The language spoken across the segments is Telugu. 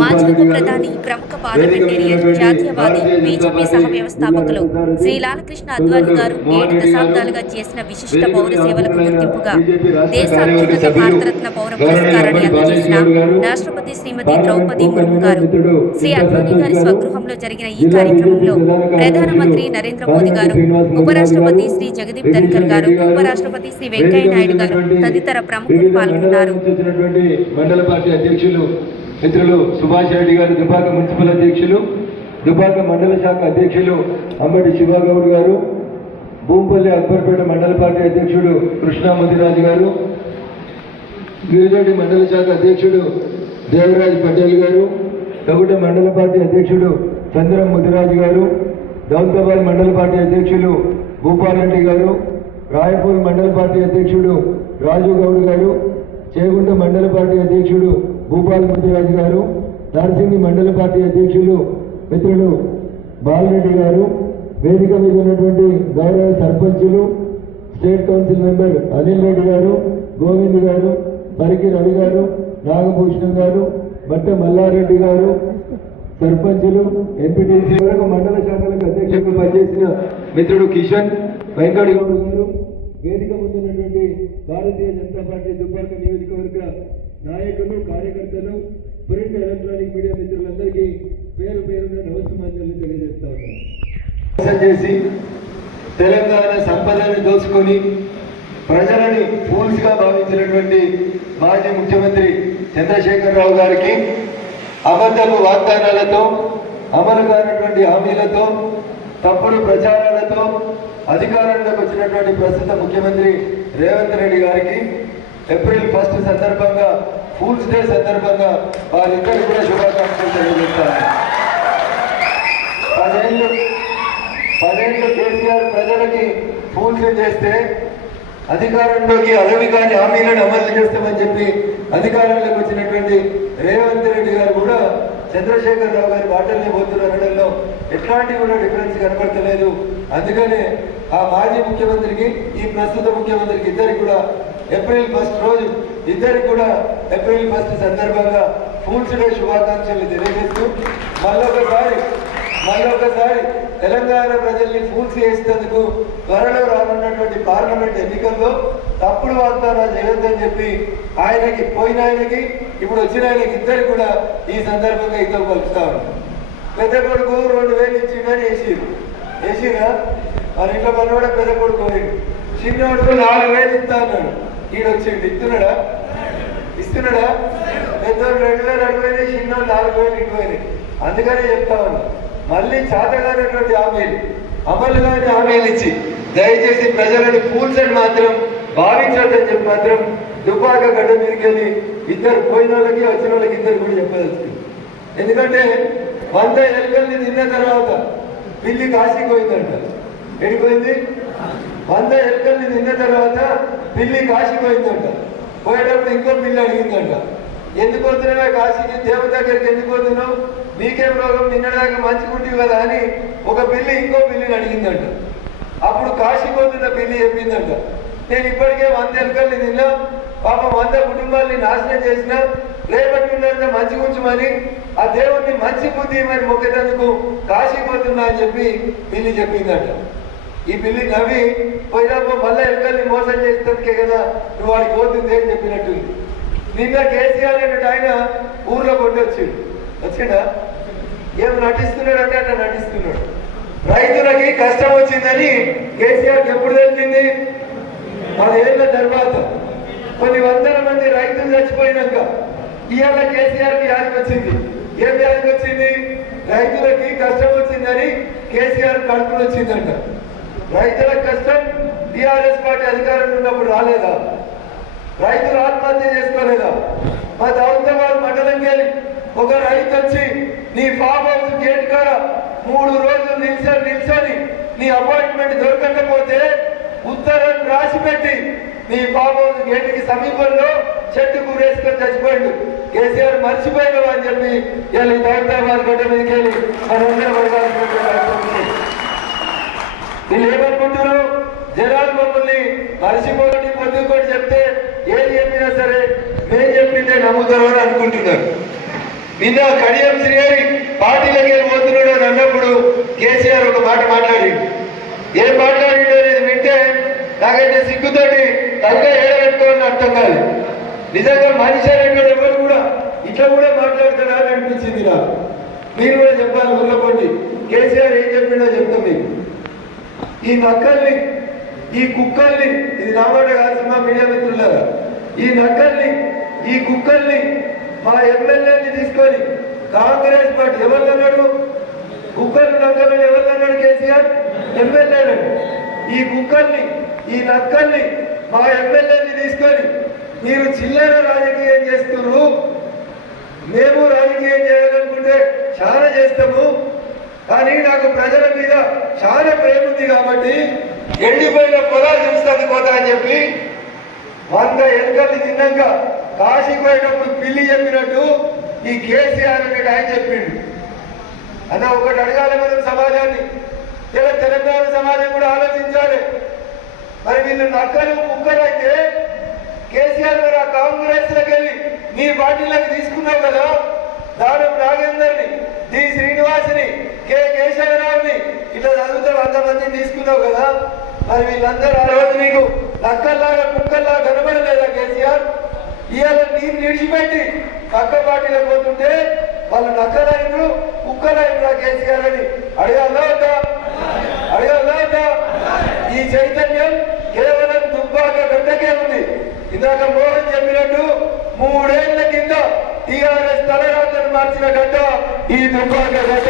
మాజీ ఉప ప్రధాని ప్రముఖ పార్లమెంటేరియన్ జాతీయవాది బీజేపీ సహ వ్యవస్థాపకులు శ్రీ లాలకృష్ణ అద్వానీ గారు 7 దశాబ్దాలుగా చేసిన విశిష్ట పౌర సేవలకు గుర్తింపుగా దేశ అత్యున్నత భారతరత్న పౌర పురస్కారాన్ని అందజేసిన రాష్ట్రపతి శ్రీమతి ద్రౌపది ముర్ము గారు శ్రీ అద్వానీ గారి స్వగృహంలో జరిగిన ఈ కార్యక్రమంలో ప్రధానమంత్రి నరేంద్ర మోదీ గారు, ఉపరాష్ట్రపతి శ్రీ జగదీప్ ధన్కర్ గారు, ఉపరాష్ట్రపతి శ్రీ వెంకయ్య నాయుడు గారు తదితర ప్రముఖులు పాల్గొన్నారు. మిత్రులు సుభాష్ రెడ్డి గారు, దుబ్బాక మున్సిపల్ అధ్యక్షులు, దుబ్బాక మండల శాఖ అధ్యక్షులు అంబటి శివగౌడ్ గారు, భూంపల్లి అక్బర్పేట మండల పార్టీ అధ్యక్షుడు కృష్ణా ముదిరాజు గారు, గిరిజోటి మండల శాఖ అధ్యక్షుడు దేవరాజ్ పటేల్ గారు, దగుట మండల పార్టీ అధ్యక్షుడు చంద్రం ముదిరాజు గారు, దౌలతాబాద్ మండల పార్టీ అధ్యక్షులు భూపాలరెడ్డి గారు, రాయపూర్ మండల పార్టీ అధ్యక్షుడు రాజు గౌడ్ గారు, చేగుంట మండల పార్టీ అధ్యక్షుడు భూపాల్ ముదిరాజు గారు, నార్సింగి మండల పార్టీ అధ్యక్షులు మిత్రులు బాలరెడ్డి గారు, వేదిక మీద ఉన్నటువంటి గౌరవ సర్పంచులు, state council member Anil Reddy గారు, గోవింద్ గారు, మరికి రవి గారు, నాగభూషణం గారు, బట్ట మల్లారెడ్డి గారు, సర్పంచులు, ఎంపీటీసీ వరకు మండల శాఖలకు అధ్యక్షులు పనిచేసిన మిత్రుడు కిషన్ వెంకట గౌడ్ గారు, వేదిక ముందున్నటువంటి భారతీయ జనతా పార్టీ దుబ్బాక నియోజకవర్గ నాయకులు, కార్యకర్తలు, ప్రింట్ ఎలక్ట్రానిక్ మీడియా మిత్రులందరికీ పేరు పేరున నమస్కారాలు తెలియజేస్తా ఉన్నాను. చేసి తెలంగాణ సంపదను దోచుకొని ప్రజలని ఫూల్స్ గా భావించినటువంటి మాజీ ముఖ్యమంత్రి చంద్రశేఖరరావు గారికి అబద్ధపు వాగ్దానాలతో, అమలు కానటువంటి హామీలతో, తప్పుడు ప్రచారాలతో అధికారంలోకి వచ్చినటువంటి ప్రస్తుత ముఖ్యమంత్రి రేవంత్ రెడ్డి గారికి ఏప్రిల్ 1 సందర్భంగా, ఫూల్స్ డే సందర్భంగా వారిద్దరు కూడా శుభాకాంక్షలు తెలియజేస్తారు. 10 ఏళ్ళు కేసీఆర్ ప్రజలకి ఫూల్స్ చేస్తే అధికారంలోకి అలవి కాని హామీలను అమలు చేస్తామని చెప్పి అధికారంలోకి వచ్చినటువంటి రేవంత్ రెడ్డి గారు కూడా చంద్రశేఖరరావు గారి మాటల్ని పోతున్నడంలో ఎట్లాంటి కూడా డిఫరెన్స్ కనబడతలేదు. అందుకనే ఆ మాజీ ముఖ్యమంత్రికి, ఈ ప్రస్తుత ముఖ్యమంత్రికి ఇద్దరికి కూడా ఏప్రిల్ 1 రోజు ఇద్దరికి కూడా ఏప్రిల్ 1 సందర్భంగా ఫూల్స్ డే శుభాకాంక్షలు తెలియజేస్తూ మళ్ళొకసారి తెలంగాణ ప్రజల్ని ఫూల్స్ చేసేందుకు త్వరలో రానున్నటువంటి పార్లమెంట్ ఎన్నికల్లో తప్పుడు వాగ్దానాలు చేయొద్దని చెప్పి ఆయనకి, పోయిన ఆయనకి, ఇప్పుడు వచ్చిన ఆయనకి ఇద్దరికి కూడా ఈ సందర్భంగా ఇద్దరు కలుపుతా ఉన్నాం. పెద్ద కొడుకు 2000 ఇచ్చిండని వేసిరా, మన ఇంట్లో మన కూడా పెద్ద కొడుకు పోయింది. చిన్నోడుకు 4000 ఇస్తా అన్నాడు, ఈడొచ్చిండు. ఇస్తున్నాడా? పెద్దోడు 2000 అటుపోయినాయి, చిన్నోడు 4000 ఇటుపోయినాయి. అందుకనే చెప్తా ఉన్నా, మళ్ళీ చేతగానటువంటి హామీలు, అమలు కాని హామీలు ఇచ్చి దయచేసి ప్రజలని ఫూల్స్ అని మాత్రం భావించొద్దని చెప్పి మాత్రం దుబ్బాక గడ్డ మీదకి వెళ్ళి ఇద్దరు పోయిన వాళ్ళకి, వచ్చిన వాళ్ళకి ఇద్దరు కూడా చెప్పదలుచుకుంది. ఎందుకంటే 100 ఎలుకల్ని తిన్న తర్వాత పిల్లి కాశీకి పోయిందంట. ఎడిపోయింది? 100 ఎలుకల్ని తిన్న తర్వాత పిల్లి కాశీకి పోయిందంట. పోయేటప్పుడు ఇంకో పిల్లి అడిగిందంట, ఎందుకు పోతున్నావా కాశీకి, దేవుని దగ్గరికి ఎందుకు పోతున్నావు, నీకేం రోగం, నిన్నదాకా మంచిగుంటివి కదా అని ఒక పిల్లి ఇంకో పిల్లిని అడిగిందంట. అప్పుడు కాశీ పోతున్న పిల్లి చెప్పిందంట, నేను ఇప్పటికే 100 ఎలుకల్ని తిన్నా, పాపం 100 కుటుంబాలని నాశనం చేసినా, రేపటి నుండి మంచి ఉంచమని ఆ దేవుడిని మంచి బుద్ధి మరి మొక్కేందుకు కాశీ పోతున్నా అని చెప్పి పిల్లి చెప్పిందంట. ఈ పిల్లి నవ్వి, పోయినప్పుడు మళ్ళీ ఎలుకల్ని మోసం చేసేందుకే కదా నువ్వు వాడికి పోతుంది అని చెప్పినట్టుంది. నిన్న కేసీఆర్ అన్నట్టు ఆయన ఊర్లో వచ్చిండా, ఏం నటిస్తున్నాడు అంటే అట్లా నటిస్తున్నాడు. రైతులకి కష్టం వచ్చిందని కేసీఆర్కి ఎప్పుడు తెలిసింది? 10 ఏళ్ల తర్వాత. కొన్ని వందల మంది రైతులు చచ్చిపోయినాక ఇవాళ కేసీఆర్కి వ్యాధి వచ్చింది. ఏం వ్యాధి వచ్చింది? రైతులకి కష్టం వచ్చిందని కేసీఆర్ కడుపులు వచ్చిందంట. రైతుల కష్టం టీఆర్ఎస్ పార్టీ అధికారంలో ఉన్నప్పుడు రాలేదా? రైతులు ఆత్మహత్య చేసుకోలేదా? మా దౌలతాబాద్ మండలంకి వెళ్ళి ఒక రైతు వచ్చి నీ ఫామ్ హౌస్ గేట్ కాడ 3 రోజులు నిల్చొని నీ అపాయింట్మెంట్ దొరకకపోతే ఉత్తరం రాసి పెట్టి నీ ఫామ్ హౌస్ గేటుకి సమీపంలో చెట్టు కూరేసుకొని చచ్చిపోయిండు. కేసీఆర్ మర్చిపోయినావు అని చెప్పి వెళ్ళి దౌలతాబాద్ గడ్డ మీదకి వెళ్ళి మనందరం వీళ్ళు ఏమనుకుంటున్నారు? జనాలు మమ్మల్ని మర్చిపోయి పొద్దుకొని చెప్తే ఏది చెప్పినా సరే మేము చెప్పిందే నమ్ముతారు అని అనుకుంటున్నారు. నిన్న కడియం శ్రీహరి పార్టీలకి పోతున్నాడు అని అన్నప్పుడు కేసీఆర్ ఒక మాట మాట్లాడి ఏం మాట్లాడిండో అనేది వింటే నాకైతే సిగ్గుతోటి తగ్గ ఏడబెట్టుకోవాలని అర్థం కాదు. నిజంగా మనిషి అనేటువంటి ఎవరు కూడా ఇట్లా కూడా మాట్లాడతాడా అని అనిపించింది నాకు. మీరు కూడా చెప్పాలి ఊళ్ళో పండి కేసీఆర్ ఏం చెప్పిండో చెప్తాం మీకు. ఈ నక్కల్ని ఈ కుక్కల్ని ఇది నా మాట కాదు మా మీడియా మిత్రులారా, ఈ నక్కల్ని ఈ కుక్కల్ని మా ఎమ్మెల్యేని తీసుకొని కాంగ్రెస్ పార్టీ ఎవరిన్నాడు కుక్కలు నక్కల్ని ఎవరిన్నాడు కేసీఆర్ ఎమ్మెల్యేలు. ఈ కుక్కల్ని ఈ నక్కల్ని మా ఎమ్మెల్యేని తీసుకొని మీరు చిల్లర రాజకీయం చేస్తున్నారు, మేము రాజకీయం చేయాలనుకుంటే చాలా చేస్తాము, కానీ నాకు ప్రజల మీద చాలా ప్రేమ ఉంది కాబట్టి ఎండిపోయిన పొలాలు చూస్తుంది పోతా అని చెప్పి 100 ఎన్నికలు తిన్నాక కాశీకి పోయేటప్పుడు పిల్లి చెప్పినట్టు ఈ కేసీఆర్ అనేది ఆయన చెప్పిండు. అన్న ఒకటి అడగాలి మనం సమాజాన్ని, తెలంగాణ సమాజం కూడా ఆలోచించాలి. మరి వీళ్ళు నక్కలు కుక్కలు అయితే కేసీఆర్ మరి ఆ కాంగ్రెస్ లోకి వెళ్ళి నీ పార్టీలోకి తీసుకున్నావు కదా, దానం నాగేందర్ని, డి శ్రీనివాసుని, కె కేశవరావుని ఇట్లా చదివితే 100 మందిని తీసుకున్నావు కదా, మరి వీళ్ళందరూ ఆ రోజు నీకు నక్కల్లాగా కుక్కల్లాగా కనబడలేదా కేసీఆర్? ఇవాళ నీరు నిడిచిపెట్టి పక్క పార్టీలో పోతుంటే వాళ్ళు నక్కలైనరు కుక్కలైనరా కేసీఆర్ అని అడగాలా వద్దా? అడగాలా వద్దా? ఈ చైతన్యం కేవలం దుబ్బాక గడ్డకే ఉంది. ఇందాక మోహన్ చెప్పినట్టు 3 ఏళ్ల కింద టీఆర్ఎస్ తలరాత్రను మార్చిన గడ్డ ఈ దుబ్బాక గడ్డ.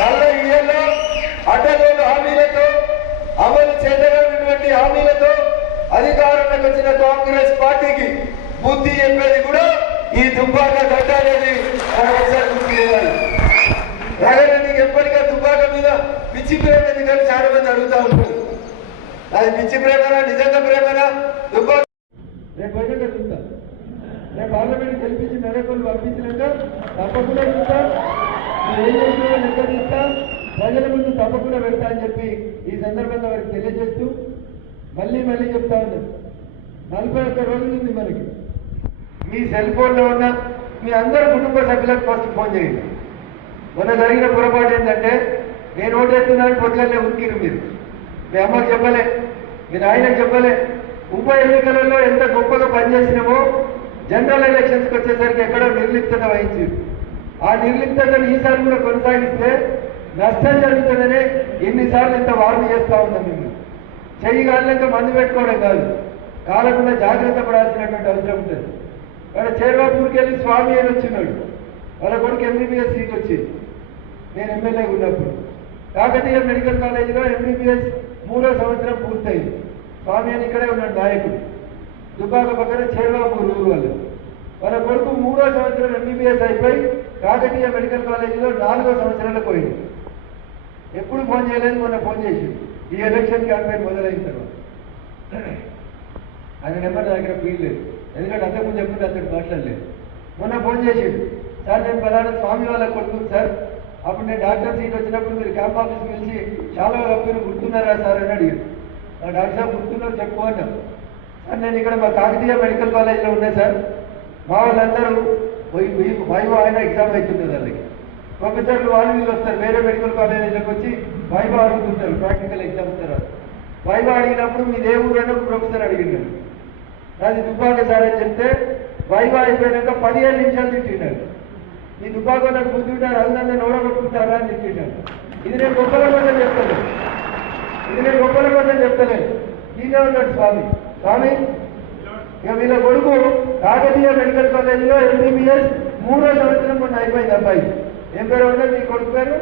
40 ఏళ్ళ అడ్డగోలు హామీలతో అమలు చేయగలిగినటువంటి హామీలతో అధికారంలోకి వచ్చిన కాంగ్రెస్ పార్టీకి బుద్ధి చెప్పేది కూడా ఈ దుబ్బాక గడ్డ అనేది ఒకసారి గుర్తు చేయాలి. రగనికి ఎప్పటికీ దుబ్బాక మీద పిచ్చి ప్రేమ ఎందుకని చాలా మంది అడుగుతా ఉంటారు. అది పిచ్చి ప్రేమనా నిజంగా ప్రేమనా? దుబ్బాక రేపు బయటగా చూస్తా, రేపు పార్లమెంట్ గెలిపించి మెరకొల్లు పంపించినాక తప్పకుండా చూస్తా, ఏం చేసినా లెక్క తీస్తా, ప్రజల ముందు తప్పకుండా పెడతా అని చెప్పి ఈ సందర్భంగా వారికి తెలియజేస్తూ మళ్ళీ చెప్తా ఉన్నాను. 41 రోజులు ఉంది మనకి. మీ సెల్ ఫోన్లో ఉన్న మీ అందరు కుటుంబ సభ్యులకు ఫస్ట్ ఫోన్ చేయండి. మొన్న జరిగిన పొరపాటు ఏంటంటే నేను ఓటేస్తున్నాను పొద్దుగానే ఉరికిరు మీరు. మీ అమ్మకు చెప్పలే, మీ నాయనకు చెప్పలే. ఉప ఎన్నికలలో ఎంత గొప్పగా పనిచేసినామో జనరల్ ఎలక్షన్స్కి వచ్చేసరికి ఎక్కడో నిర్లిప్తత వహించారు. ఆ నిర్లిప్తతను ఈసారి కూడా కొనసాగిస్తే నష్టం జరుగుతుందనే ఎన్నిసార్లు ఇంత వార్త చేస్తూ ఉన్నాం. మేము చెయ్యగాలిక మందు పెట్టుకోవడం కాదు, కాలకుండా జాగ్రత్త పడాల్సినటువంటి అవసరం ఉంటుంది. వాళ్ళ చేర్వాపూర్కి వెళ్ళి స్వామి అని వచ్చినాడు, వాళ్ళ కొడుకు ఎంబీబీఎస్ సీట్ వచ్చింది. నేను ఎమ్మెల్యేగా ఉన్నప్పుడు కాకతీయ మెడికల్ కాలేజీలో ఎంబీబీఎస్ 3వ సంవత్సరం పూర్తయింది. స్వామి అని ఇక్కడే ఉన్నాడు నాయకుడు, దుబ్బాక పక్కన చేర్వాపూర్ ఊరు వాళ్ళు. వాళ్ళ కొడుకు 3వ సంవత్సరం ఎంబీబీఎస్ అయిపోయి కాకతీయ మెడికల్ కాలేజీలో 4వ సంవత్సరంలో పోయింది. ఎప్పుడు ఫోన్ చేయలేదు, మొన్న ఫోన్ చేసి ఈ ఎలక్షన్ క్యాంపెయిన్ మొదలైన తర్వాత. ఆయన నెంబర్ నా దగ్గర ఫీల్ లేదు, ఎందుకంటే అంతకుముందు చెప్తుంటే అతను మాట్లాడలేదు. మొన్న ఫోన్ చేసిండు, సార్ నేను పలానా స్వామి వాళ్ళకి కొడుతుంది సార్, అప్పుడు నేను డాక్టర్ సీట్ వచ్చినప్పుడు మీరు క్యాంప్ ఆఫీస్కి పిలిచి చాలా మీరు గుర్తున్నారా సార్ అని అడిగారు. డాక్టర్ సార్ గుర్తున్నారు చెప్పు అన్నాను. సార్ నేను ఇక్కడ మా కాకతీయ మెడికల్ కాలేజీలో ఉన్నాయి సార్, మా వాళ్ళందరూ వైవో ఆయన ఎగ్జామ్ అవుతుంది వాళ్ళకి, ప్రొఫెసర్లు వాళ్ళు వీళ్ళు వస్తారు వేరే మెడికల్ కాలేజీలోకి వచ్చి వైవో అడుగుతుంటారు ప్రాక్టికల్ ఎగ్జామ్స్ తర్వాత. వైవో అడిగినప్పుడు మీ ఏ ఊరు అని ఒక ప్రొఫెసర్ అడిగినాడు, అది దుబ్బాక సార్ అని చెప్తే వైవో అయిపోయినాక 15 నిమిషాలు తిట్టినాడు. ఈ దుబ్బాక నాకు బుద్ధి ఉంటారు అందరినీ నోడగొట్టుకుంటారా అని తిట్టినాడు. ఇది నేను గొప్పల కోసం చెప్తలేదు, ఈయనే ఉన్నాడు స్వామి. ఇక వీళ్ళ కొడుకు కాకతీయ మెడికల్ కాలేజీలో ఎంబీబీఎస్ 3వ సంవత్సరం మొన్న అయిపోయింది. అబ్బాయి ఏం పేరు ఉన్నాడు మీ కొడుకు పేరు?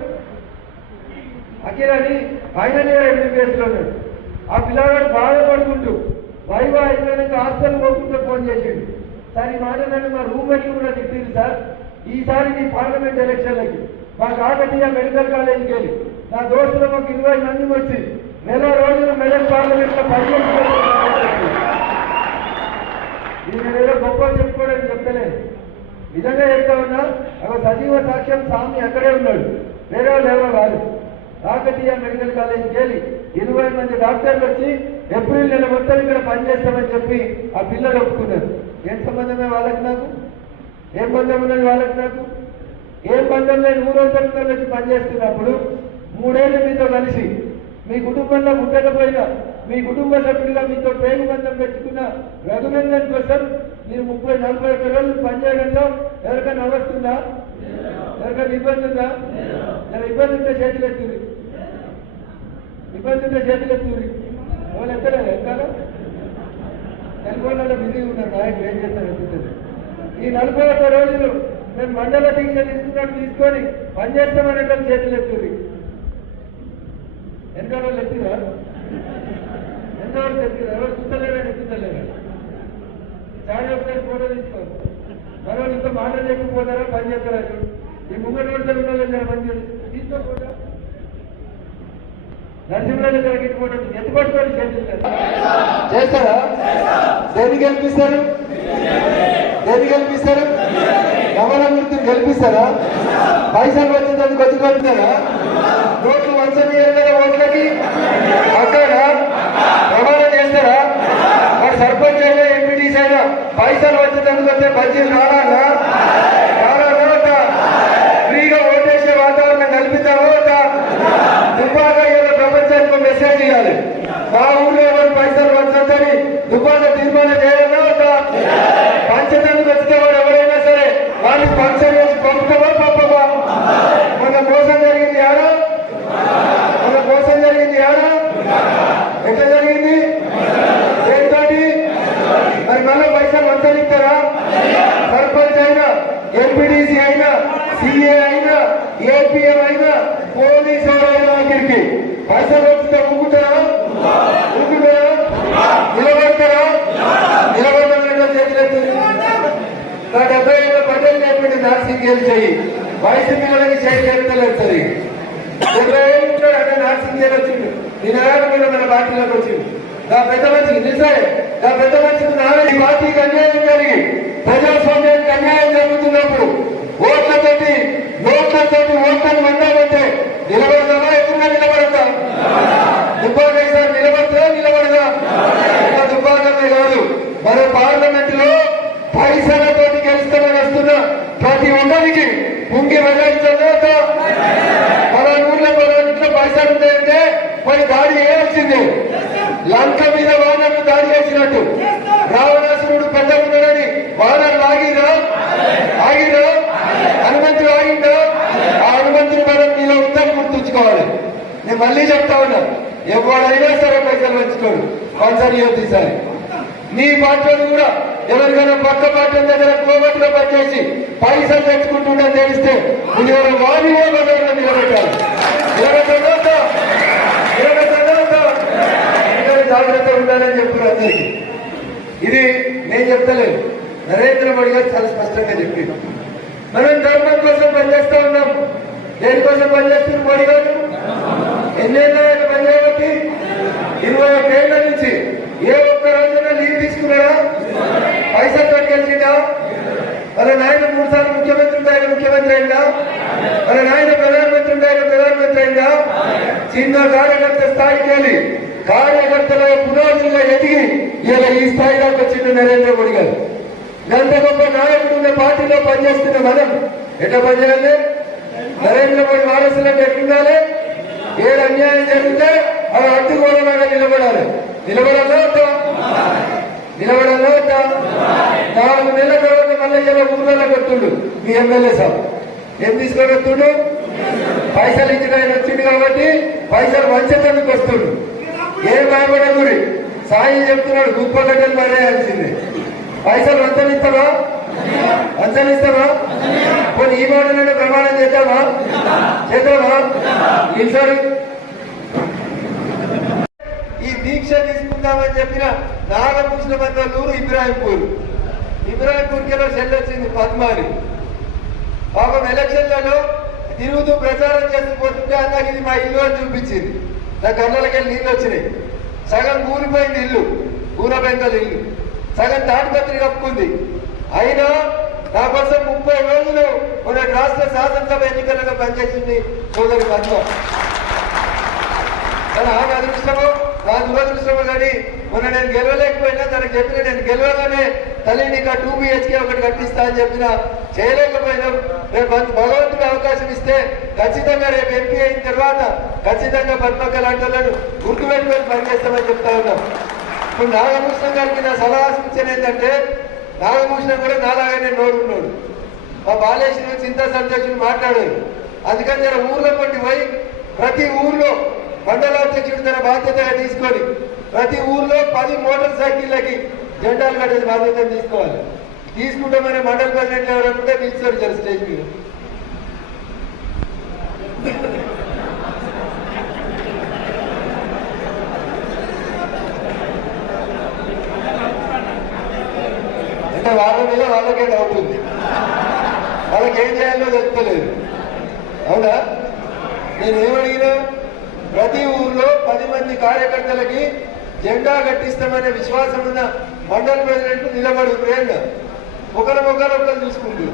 అఖిల్ అని ఫైనల్ ఇయర్ ఎంబీబీఎస్లో ఉన్నాడు. ఆ పిల్లగాడు బాగా పడుకుంటూ వైవా అయిపోయినాక హాస్టల్ పోకుండా ఫోన్ చేసిండు, సార్ ఈ మాట నన్ను మా రూమ్మేట్లు కూడా తిట్టింది సార్, ఈసారి నీ పార్లమెంట్ ఎలక్షన్లకి మా కాకతీయ మెడికల్ కాలేజీకి వెళ్ళి నా దోస్తులకు ఒక 20 మంది వచ్చి నెల రోజులు మెదక్ పార్లమెంట్లో ఇది నేనేదో గొప్ప చెప్పుకోవడానికి చెప్తలేదు, నిజంగా చెప్తా ఉన్నా. ఒక సజీవ సాక్ష్యం స్వామి అక్కడే ఉన్నాడు, వేరే వాళ్ళు ఎవరో కాదు. కాకతీయ మెడికల్ కాలేజీకి వెళ్ళి 20 మంది డాక్టర్లు వచ్చి ఏప్రిల్ నెల మొత్తం ఇక్కడ పనిచేస్తామని చెప్పి ఆ పిల్లలు ఒప్పుకున్నారు. ఏం సంబంధమే వాళ్ళకి నాకు? ఏం బంధం ఉన్నది వాళ్ళకి నాకు? ఏం బంధం లేని ఊరోజు వచ్చి పనిచేస్తున్నప్పుడు 3 ఏళ్ళు మీతో కలిసి మీ కుటుంబంలో ఉండకపోయినా మీ కుటుంబ సభ్యుడిగా మీతో పేరు బంధం పెట్టుకున్న రఘునందన్ కోసం మీరు 30-40 రోజులు పనిచేయడంలో ఎవరికైనా అవస్తుందా? ఎవరికైనా ఇబ్బంది ఉందా? ఇబ్బంది ఉంటే చేతులు ఎత్తురి, ఇబ్బంది ఉంటే చేతులు ఎత్తురి. ఎవరు ఎత్తలేదు ఎక్కాల తెలుగులో బిజీ ఉన్నారు నాయకులు ఏం చేస్తారు ఎత్తుతుంది. ఈ 41 రోజులు మేము మండల దీక్ష తీసుకొని పనిచేస్తామనేటప్పుడు చేతులు ఎత్తురి. వెనకాల వాళ్ళు ఎత్తిరా? ఎంతవరకు ఎత్తిరా? ఎవరు చూస్తలేరని ఎత్తుతలేరా? చాలా ఒకసారి ఫోటో తీసుకోవాలి. మరో ఇంత మాటలు చెప్పిపోతారా పని చేస్తారా? ఈ ముంగటి వరుసలు పని తీసుకోకుండా నరసింహరాజు గారికి ఎత్తుపట్టుకొని చేతులు చేస్తారా? దేన్ని గెలిపిస్తారు? దేన్ని గెలిపిస్తారు? కమలమూర్తిని గెలిపిస్తారా? పైసలు వచ్చేందుకు వచ్చి కొడుతారా? నోట్లు వంచని కదా ఓట్లకి అక్కడ ప్రమాణం చేస్తారా? మరి సర్పంచ్ అయినా ఎంపీటీస్ అయినా పైసలు వచ్చేందుకు వస్తే బడ్జెట్ రావాలా? ఫ్రీగా ఓటేసే వాతావరణం కల్పిస్తావో దుబ్బాక ప్రపంచానికి మెసేజ్ ఇవ్వాలి. మా ఊళ్ళో ఎవరు పైసలు వచ్చని దుబ్బాక తీర్మానం చేయాలా? పంచడానికి వచ్చిన వాడు ఎవరైనా సరే వాళ్ళకి పంచం వేసి పంపుతావా పంపవా? మన మోసం జరిగింది ఆడా? మన మోసం జరిగింది ఆడా? ఎట్లా జరిగింది? దేనితోటి? మరి మళ్ళీ పైసలు వంచనిస్తారా? సర్పంచ్ అయినా ఎంపీడీసీ అయినా సిఏ అయినా ఏపీఎం అయినా పోలీసు అయినా వాటికి పైసలు వచ్చితే ఊగుతారా? ఊగుతారా? నిలబడతారా? నిలబడతారా? చేతులు నా 70 ఏళ్ళ పటేల్ చెప్పండి నార్సింగ్ గెలిచాయి వయసు పిల్లలకి చేతులెత్తలేదు. 70 ఏళ్ళు ఉంటాడు అంటే నార్సింగ్ గేల్ వచ్చిండు. నేను మన పార్టీలోకి వచ్చింది. నా పెద్ద మనిషికి నిజాయి నా పెద్ద మనిషికి నాన్న ఈ పార్టీకి అన్యాయం జరిగి ప్రజాస్వామ్యానికి అన్యాయం జరుగుతున్నప్పుడు ఓట్లతోటి నోట్లతోటి ఓట్లను మందామంటే నిలబడదామా? ఎదురుగా నిలబడతా? దుబ్బాక సార్ నిలబడతా? నిలబడదా? ఇంకా దుబ్బాకమే కాదు మన పార్లమెంట్ లో పైసలతోటి గెలుస్తామని వస్తున్న ప్రతి ఒక్కరికి ముంగి వెళ్తా మన ఊర్లో ఇంట్లో పైసలు ఉంటాయంటే మరి దాడి చేయాల్సిందే. లంక మీద వానర్లు దాడి చేసినట్టు రావణాసురుడు పెద్ద ఉన్నాడని వానర్లు ఆగిరా? హనుమంతుడు ఆగిందా? ఆ హనుమంతుడి మనం మీలో ఉందని గుర్తుంచుకోవాలి. నేను మళ్ళీ చెప్తా ఉన్నా, ఎవరైనా సరే పైసలు పంచుకోడు పంచని ఈసారి నీ పార్టీలు కూడా ఎవరికైనా పక్క పార్టీ దగ్గర కోమటిలో పనిచేసి పైసలు తెచ్చుకుంటుండని తెలిస్తే నువ్వు ఎవరు వారి నిలబెట్టాలి. జాగ్రత్త ఉండాలని చెప్తున్నారు అందరికి. ఇది నేను చెప్తలేదు, నరేంద్ర మోడీ గారు చాలా స్పష్టంగా చెప్పింది. మనం ధర్మం కోసం పనిచేస్తా ఉన్నాం. దేనికోసం పనిచేస్తుంది మోడీ గారు? ఎన్నేళ్ళ పనిచేయబట్టి 21 ఏళ్ల నుంచి ఏ ఒక్క రోజున లీవ్ తీసుకున్నారా? పైసలు పట్టుకెళ్ళిందా? మన నాయన 3 సార్లు ముఖ్యమంత్రి ఉంటే ఆయన ముఖ్యమంత్రి అయిందా? మన నాయన ప్రధానమంత్రి ఉంటే ఆయన ప్రధానమంత్రి అయిందా? చిన్న కార్యకర్త స్థాయికి వెళ్ళి కార్యకర్తల పునాదులుగా ఎదిగి ఇలా ఈ స్థాయిలోకి వచ్చింది నరేంద్ర మోడీ గారు. ఎంత గొప్ప నాయకుడు ఉన్న పార్టీలో పనిచేస్తున్న మనం ఎట్లా పనిచేయాలి? నరేంద్ర మోడీ వారసులకు ఎట్లుండాలి? ఏడు అన్యాయం జరిగితే అవి అడ్డుకోవడంగా నిలబడాలి. నిలబడాలా వద్దా? 4 నెలల తర్వాత మళ్ళీ ఇలా ఊర్లలో పెడుతుండు మీ ఎమ్మెల్యే సాబ్. ఏం తీసుకొని వస్తుండు? పైసలు ఇచ్చిన ఆయన వచ్చిండు కాబట్టి పైసలు వంచేందుకు వస్తుండు. ఏం భయపడే గురి సాయి చెప్తున్నాడు, గుప్పగడ్డలు మారేయాల్సిందే. పైసలు వంచనిస్తావా? కొన్ని ఈ మాటలంటే ప్రమాణం చేద్దామా? ఈసారి ఈ దీక్ష తీసుకుందామని చెప్పిన నాగముస్లిమూరు ఇబ్రాహింపూర్కి సెల్ వచ్చింది పద్మాని. పాపం ఎలక్షన్లలో తిరుగుతూ ప్రచారం చేసిపోతుంటే అన్నకి ఇది మా ఇల్లు అని చూపించింది. నా కళ్ళకి వెళ్ళి నీళ్ళు వచ్చినాయి. సగం ఊరిపోయింది ఇల్లు, ఊరబెంకల ఇల్లు, సగం తాటిపత్రి కప్పుకుంది. అయినా నా కోసం 30 రోజులు మన రాష్ట్ర శాసనసభ ఎన్నికలలో పనిచేసింది సోదరి పద్మ. కానీ ఆమె అదృష్టమో నా దురదృష్టం కానీ మొన్న నేను గెలవలేకపోయినా తనకు చెప్పిన నేను గెలవగానే తల్లి నీకు 2 BHK ఒకటి కట్టిస్తా అని చెప్పిన చేయలేకపోయినాం. రేపు భగవంతుడు అవకాశం ఇస్తే ఖచ్చితంగా రేపు ఎంపీ అయిన తర్వాత ఖచ్చితంగా పద్మక్క లాంటి వాళ్ళను గుర్తుపెట్టుకొని పనిచేస్తామని చెప్తా ఉన్నాం. ఇప్పుడు నాగభూషణం గారికి నా సలహా సూచన ఏంటంటే, నాగభూషణం కూడా నాలాగానే నోడున్నాడు. మా బాలేశ్వరి చింతా సంతోషులు మాట్లాడారు. అందుకని నేను ఊర్లో కొట్టి పోయి ప్రతి ఊర్లో మండలాధ్యక్షుడు తన బాధ్యతగా తీసుకొని ప్రతి ఊర్లో 10 మోటార్ సైకిళ్ళకి జెండాలు కట్టే బాధ్యతను తీసుకోవాలి. తీసుకుంటే మన మండల ప్రెసిడెంట్ ఎవరంటే నిలిచారు స్టేజ్ మీద. అంటే వాళ్ళ మీద వాళ్ళకే డౌట్ ఉంది, వాళ్ళకి ఏం చేయాలో తెలుస్తలేదు. అవునా? నేనేమడిగినా ప్రతి ఊర్లో 10 మంది కార్యకర్తలకి జెండా కట్టిస్తామనే విశ్వాసం ఉన్న మండల ప్రెసిడెంట్ నిలబడి ఒకరి మొక్కలు ఒక్కరు చూసుకుంటారు.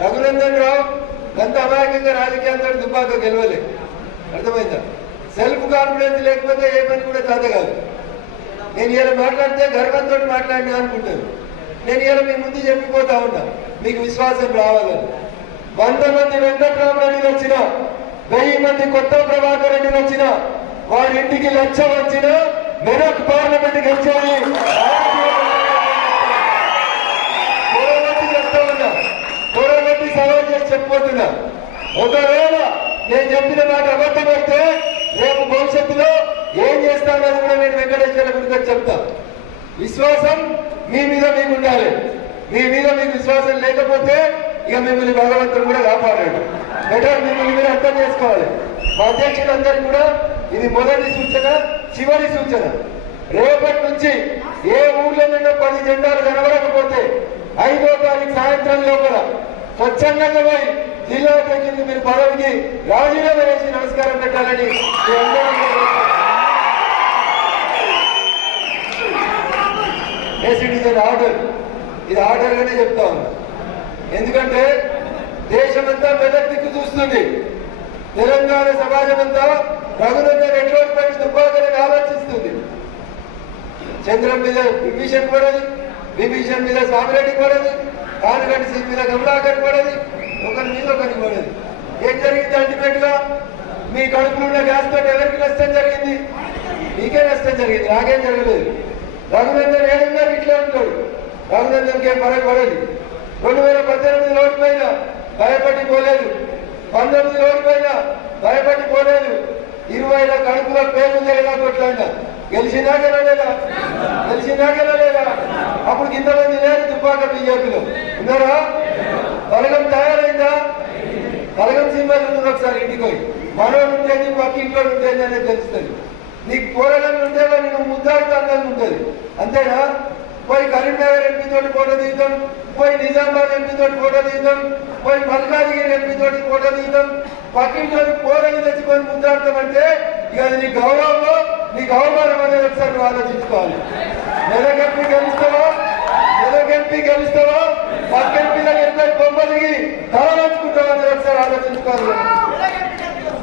రఘునందన్ రావు గంత అమాయకంగా రాజకీయాలతో దుబ్బాక గెలవలే. అర్థమైందా? సెల్ఫ్ కాన్ఫిడెన్స్ లేకపోతే ఏ పని కూడా చేత కాదు. నేను ఇలా మాట్లాడితే గర్వంతో మాట్లాడినా అనుకుంటాను. నేను ఇలా మీ ముందు చెప్పిపోతా ఉన్నా, మీకు విశ్వాసం రావాలని. 100 మంది వెంకట్రామరెడ్డి వచ్చిన, 1000 మంది కొత్త ప్రభాకర్ రెడ్డి వచ్చిన, వారి ఇంటికి 1,00,000 వచ్చిన మెదక్ పార్లమెంట్ గెలిచేది చెప్తా ఉన్నా. కూడబెట్టి సవాల్ చేసి చెప్పబోతున్నా. ఒకవేళ నేను చెప్పిన మాట అబద్ధమైతే రేపు భవిష్యత్తులో ఏం చేస్తానని కూడా నేను వెంకటేశ్వర గురించి చెప్తా. విశ్వాసం మీ మీద మీకు ఉండాలి. మీ మీద మీకు విశ్వాసం లేకపోతే ఇక మిమ్మల్ని భగవంతుడు కూడా కాపాడాడు. బెటర్ మిమ్మల్ని మీరు అర్థం చేసుకోవాలి. మా అధ్యక్షులందరికీ కూడా ఇది మొదటి సూచన, చివరి సూచన. రేపటి నుంచి ఏ ఊర్లో నిన్న 10 జెండాలు కనబడకపోతే 5వ తారీఖు సాయంత్రం లోపల స్వచ్ఛందంగా పోయి జిల్లా అధ్యక్షుడికి మీరు పదవికి రాజీనామా చేసి నమస్కారం పెట్టాలని ఆర్డర్. ఇది ఆర్డర్గానే చెప్తా ఉన్నా. ఎందుకంటే దేశమంతా మెదక్ దిక్కు చూస్తుంది. తెలంగాణ సమాజం అంతా రఘునందన్ ఎటువంటి పని దుబ్బాకని ఆలోచిస్తుంది. చంద్రం మీద విభీషణ్ పడదు, విభీషణ్ మీద సామిరెడ్డి పడదు, కానుగంటి సింగ్ మీద కమలాకర్ పడదు, ఒకరి మీద ఒకరికి పడదు. ఏం జరిగింది? అల్టిమేట్ గా మీ కడుపులో ఉన్న గ్యాస్ తోటి ఎవరికి నష్టం జరిగింది? మీకే నష్టం జరిగింది, నాకేం జరగలేదు. రఘునందన్ ఏడున్నారు ఇట్లా ఉంటాడు. రఘునందన్కి ఏం పడక పడదు. 2018 ఓడిపోయినా భయపడి పోలేదు, 19 ఓడిపోయినా భయపడి పోలేదు, 20 కడుపులో పేరు లేదా కొట్లాడినా గెలిచినాకేనా లేదా? అప్పుడు ఇంతమంది లేదు దుబ్బాక బీజేపీలో ఉన్నారా? బలగం తయారైందా? బలగం సింబల్ ఉంటుంది. ఒకసారి ఇంటికి పోయి మనోడు ఉంటేది, పక్కింట్లో ఉంటేది అనేది తెలుస్తుంది. నీకు కూరగాయలు ఉంటే నువ్వు ముద్దాడుతూ అందంగా ఉంటుంది. అంతేనా? పోయి కరీంనగర్ ఎంపీ తోటి ఫోటో దిగుతాం, పోయి నిజామాబాద్ ఎంపీ తోటి ఫోటో దిగుతాం, పోయి మల్కాజ్గిరి ఎంపీ తోటి ఫోటో దిగుతాం. పక్కింట్లో కూరలు తెచ్చుకొని ముద్దాడతామంటే ఇక అది నీ గౌరవమో నీకు అవమానం అనేది ఒకసారి నువ్వు ఆలోచించుకోవాలి. మెదక్ ఎంపీ గెలుస్తావా పక్క ఎంపీలో గెలిపి బొమ్మ దిగి తలవంచుకుంటావా అనేది ఒకసారి ఆలోచించుకోవాలి.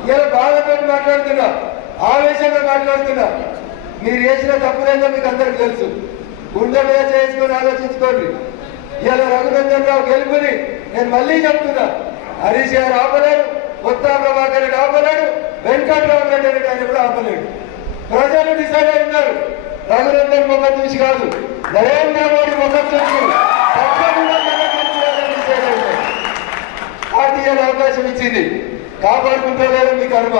ఇలా బాధతో మాట్లాడుతున్నా, ఆవేశంగా మాట్లాడుతున్నా. మీరు చేసిన తప్పులేదో మీకు అందరికి తెలుసు. గుండె మీద చేసుకొని ఆలోచించుకోండి. ఇలా రఘునందన్ రావు గెలుపుని నేను మళ్ళీ చెప్తున్నా. హరీష్ గారు ఆపలేడు, కొత్త ప్రభాకర్ రెడ్డి ఆపలేడు, వెంకట్రామరెడ్డి రెడ్డి ఆయన కూడా ఆపలేడు. ప్రజలు డిసైడ్ అయి ఉన్నారు. రఘునందన్ ముఖం చూసి కాదు, నరేంద్ర మోడీ ముఖం చూసి పార్టీ అవకాశం ఇచ్చింది. కాపాడుకుంటారో మీ కర్మ,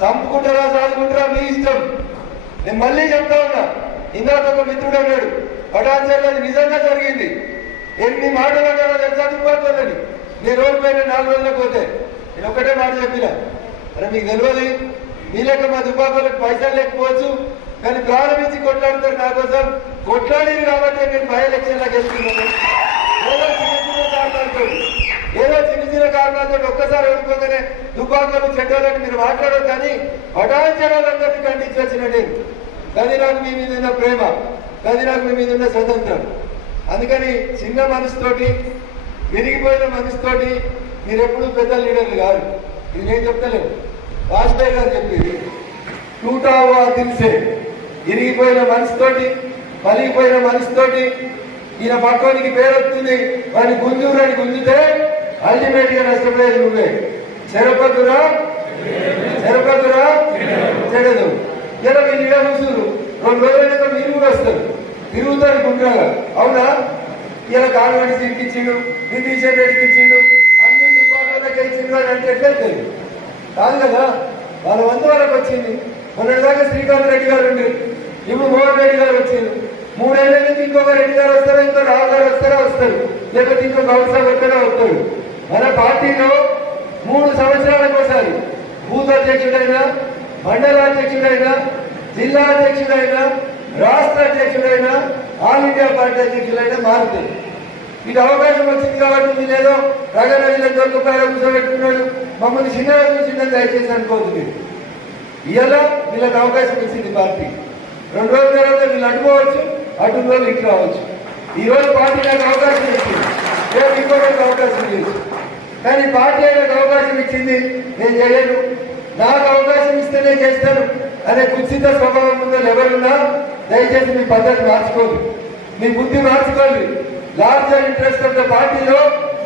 చంపుకుంటారా సాదుకుంటారా మీ ఇష్టం. నేను మళ్ళీ చెప్తా ఉన్నా. ఇందాక ఒక మిత్రుడు అన్నాడు పటాన్చర్లో అది నిజంగా జరిగింది. ఎన్ని మాటలు అన్నారో తెలుసా దుబ్బాకని. నేను రోడ్డు పైన 4 రోజులకు పోతే నేను ఒకటే మాట చెప్పిన, అరే మీకు తెలియదు, మీ లెక్క మా దుబ్బాకలకు పైసలు లేకపోవచ్చు కానీ ప్రారంభించి కొట్లాడుతారు. నా కోసం కొట్లాడేది కాబట్టి నేను బై ఎలక్షన్లకు వెళ్తున్నాను. ఏదో చిన్న కారణాలతో ఒక్కసారి ఓడిపోగానే దుబ్బాకలు చెడ్డాలని మీరు మాట్లాడదు. కానీ పటాన్చర్లందరినీ ఖండించి వచ్చిన నేను, అది నాకు మీ మీద ఉన్న ప్రేమ, అది నాకు మీ మీద ఉన్న స్వతంత్రం. అందుకని చిన్న మనసుతోటి, విరిగిపోయిన మనసుతోటి మీరు ఎప్పుడు పెద్ద లీడర్లు కాదు. ఇది నేను చెప్తలేను, వాజ్పేయి గారు చెప్పింది. టూటా హువా దిల్ సే, ఇరిగిపోయిన మనసుతోటి, పలిగిపోయిన మనసుతోటి ఈయన పక్కోనికి పేరు వస్తుంది, వాడిని గుంజూరని గుంజితే అల్టిమేట్ గా నష్టపోయేది నువ్వే. చెరపద్దురా చెరపద్దురా చెడదు. ఇలా వీళ్ళు ఇలా కూర్చున్నారు, 2 రోజులైనా మీరు కూడా వస్తారు, తిరుగుతారు గుండ్రాగా. అవునా? ఇలా కాన్వెంట్ సీట్కి ఇచ్చిండు, నితీశ్వర్ రెడ్డికి ఇచ్చిండు, అన్ని డిపార్ట్మెంట్లకు ఇచ్చిండు అని అంటే ఎట్లయితుంది? కాదు కదా. వాళ్ళ వంతు వాళ్ళకి వచ్చింది. మొన్నటిదాకా శ్రీకాంత్ రెడ్డి గారు ఉండి, ఇప్పుడు మోహన్ రెడ్డి గారు వచ్చింది. 3 ఏళ్ళ నుంచి ఇంకొక రెడ్డి గారు వస్తారా, ఇంకో రావు గారు వస్తారా వస్తారు, లేకపోతే ఇంకో గౌరవ ఎక్కడా వస్తాడు. మన పార్టీలో 3 సంవత్సరాలకు ఒకసారి బూత్ అధ్యక్షుడైనా, మండల అధ్యక్షుడైనా, జిల్లా అధ్యక్షుడైనా, రాష్ట్ర అధ్యక్షుడైనా, ఆల్ ఇండియా పార్టీ అధ్యక్షుడైనా మారుతాయి. ఇది అవకాశం వచ్చింది కాబట్టి మీరు ఏదో రగనదిలో దొరకపాయలు కూర్చోబెట్టుకున్నాడు, మమ్మల్ని చిన్నగా చూసిందని దయచేసి అనుకోతుంది. ఇలా వీళ్ళకి అవకాశం ఇచ్చింది పార్టీ. 2 రోజుల తర్వాత వీళ్ళు అడ్డుకోవచ్చు, అటు రోజులు ఇటు రావచ్చు. ఈ రోజు పార్టీ నాకు అవకాశం ఇచ్చింది, రేపు ఇంకోటి అవకాశం లేదు. కానీ పార్టీ నాకు అవకాశం ఇచ్చింది, నేను చేయను, నాకు అవకాశం ఇస్తేనే చేస్తాను అనే కుత్సిత స్వభావం ఉందో ఎవరున్నా దయచేసి మీ పద్ధతి మార్చుకోండి, మీ బుద్ధి మార్చుకోండి. లార్జర్ ఇంట్రెస్ట్ ఆఫ్ ద పార్టీలో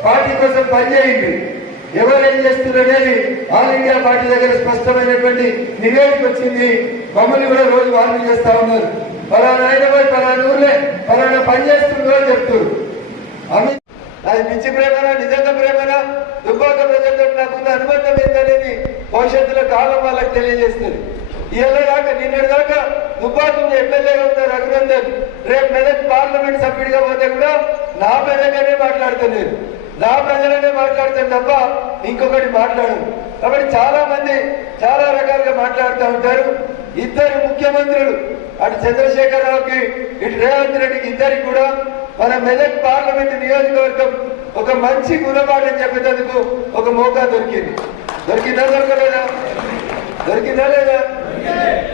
పార్టీ కోసం పనిచేయండి. ఎవరేం చేస్తున్నారనేది ఆల్ ఇండియా పార్టీ దగ్గర స్పష్టమైనటువంటి నివేదిక వచ్చింది. మమ్మల్ని కూడా రోజు వాళ్ళు చేస్తా ఉన్నారు, ఫలానా ఆయన పోయి ఫలానా ఊర్లే ఫలానా పని చేస్తుందో చెప్తారు. అది పిచ్చి ప్రేమనా, నిజంగా ప్రేమనా, దుబ్బాక ప్రజలతో నాకున్న అనుబంధం ఏంటనేది భవిష్యత్తులో కాలం వాళ్ళకి తెలియజేస్తుంది. ఇవాళ దాకా నిన్నటి దాకా దుబ్బాక ఎమ్మెల్యేగా ఉన్న రఘునందన్ రేపు మెదక్ పార్లమెంట్ సభ్యుడిగా పోతే కూడా నా ప్రజలనే మాట్లాడుతున్నారు, నా ప్రజలనే మాట్లాడతాను తప్ప ఇంకొకటి మాట్లాడరు. కాబట్టి చాలా మంది చాలా రకాలుగా మాట్లాడుతూ ఉంటారు. 2 ముఖ్యమంత్రులు, అటు చంద్రశేఖరరావుకి ఇటు రేవంత్ రెడ్డికి, ఇద్దరికి కూడా మన మెదక్ పార్లమెంట్ నియోజకవర్గం ఒక మంచి గుణపాఠం చెప్పేందుకు ఒక మౌకా దొరికింది. దొరికిందా దొరకలేదా? దొరికిందా లేదా?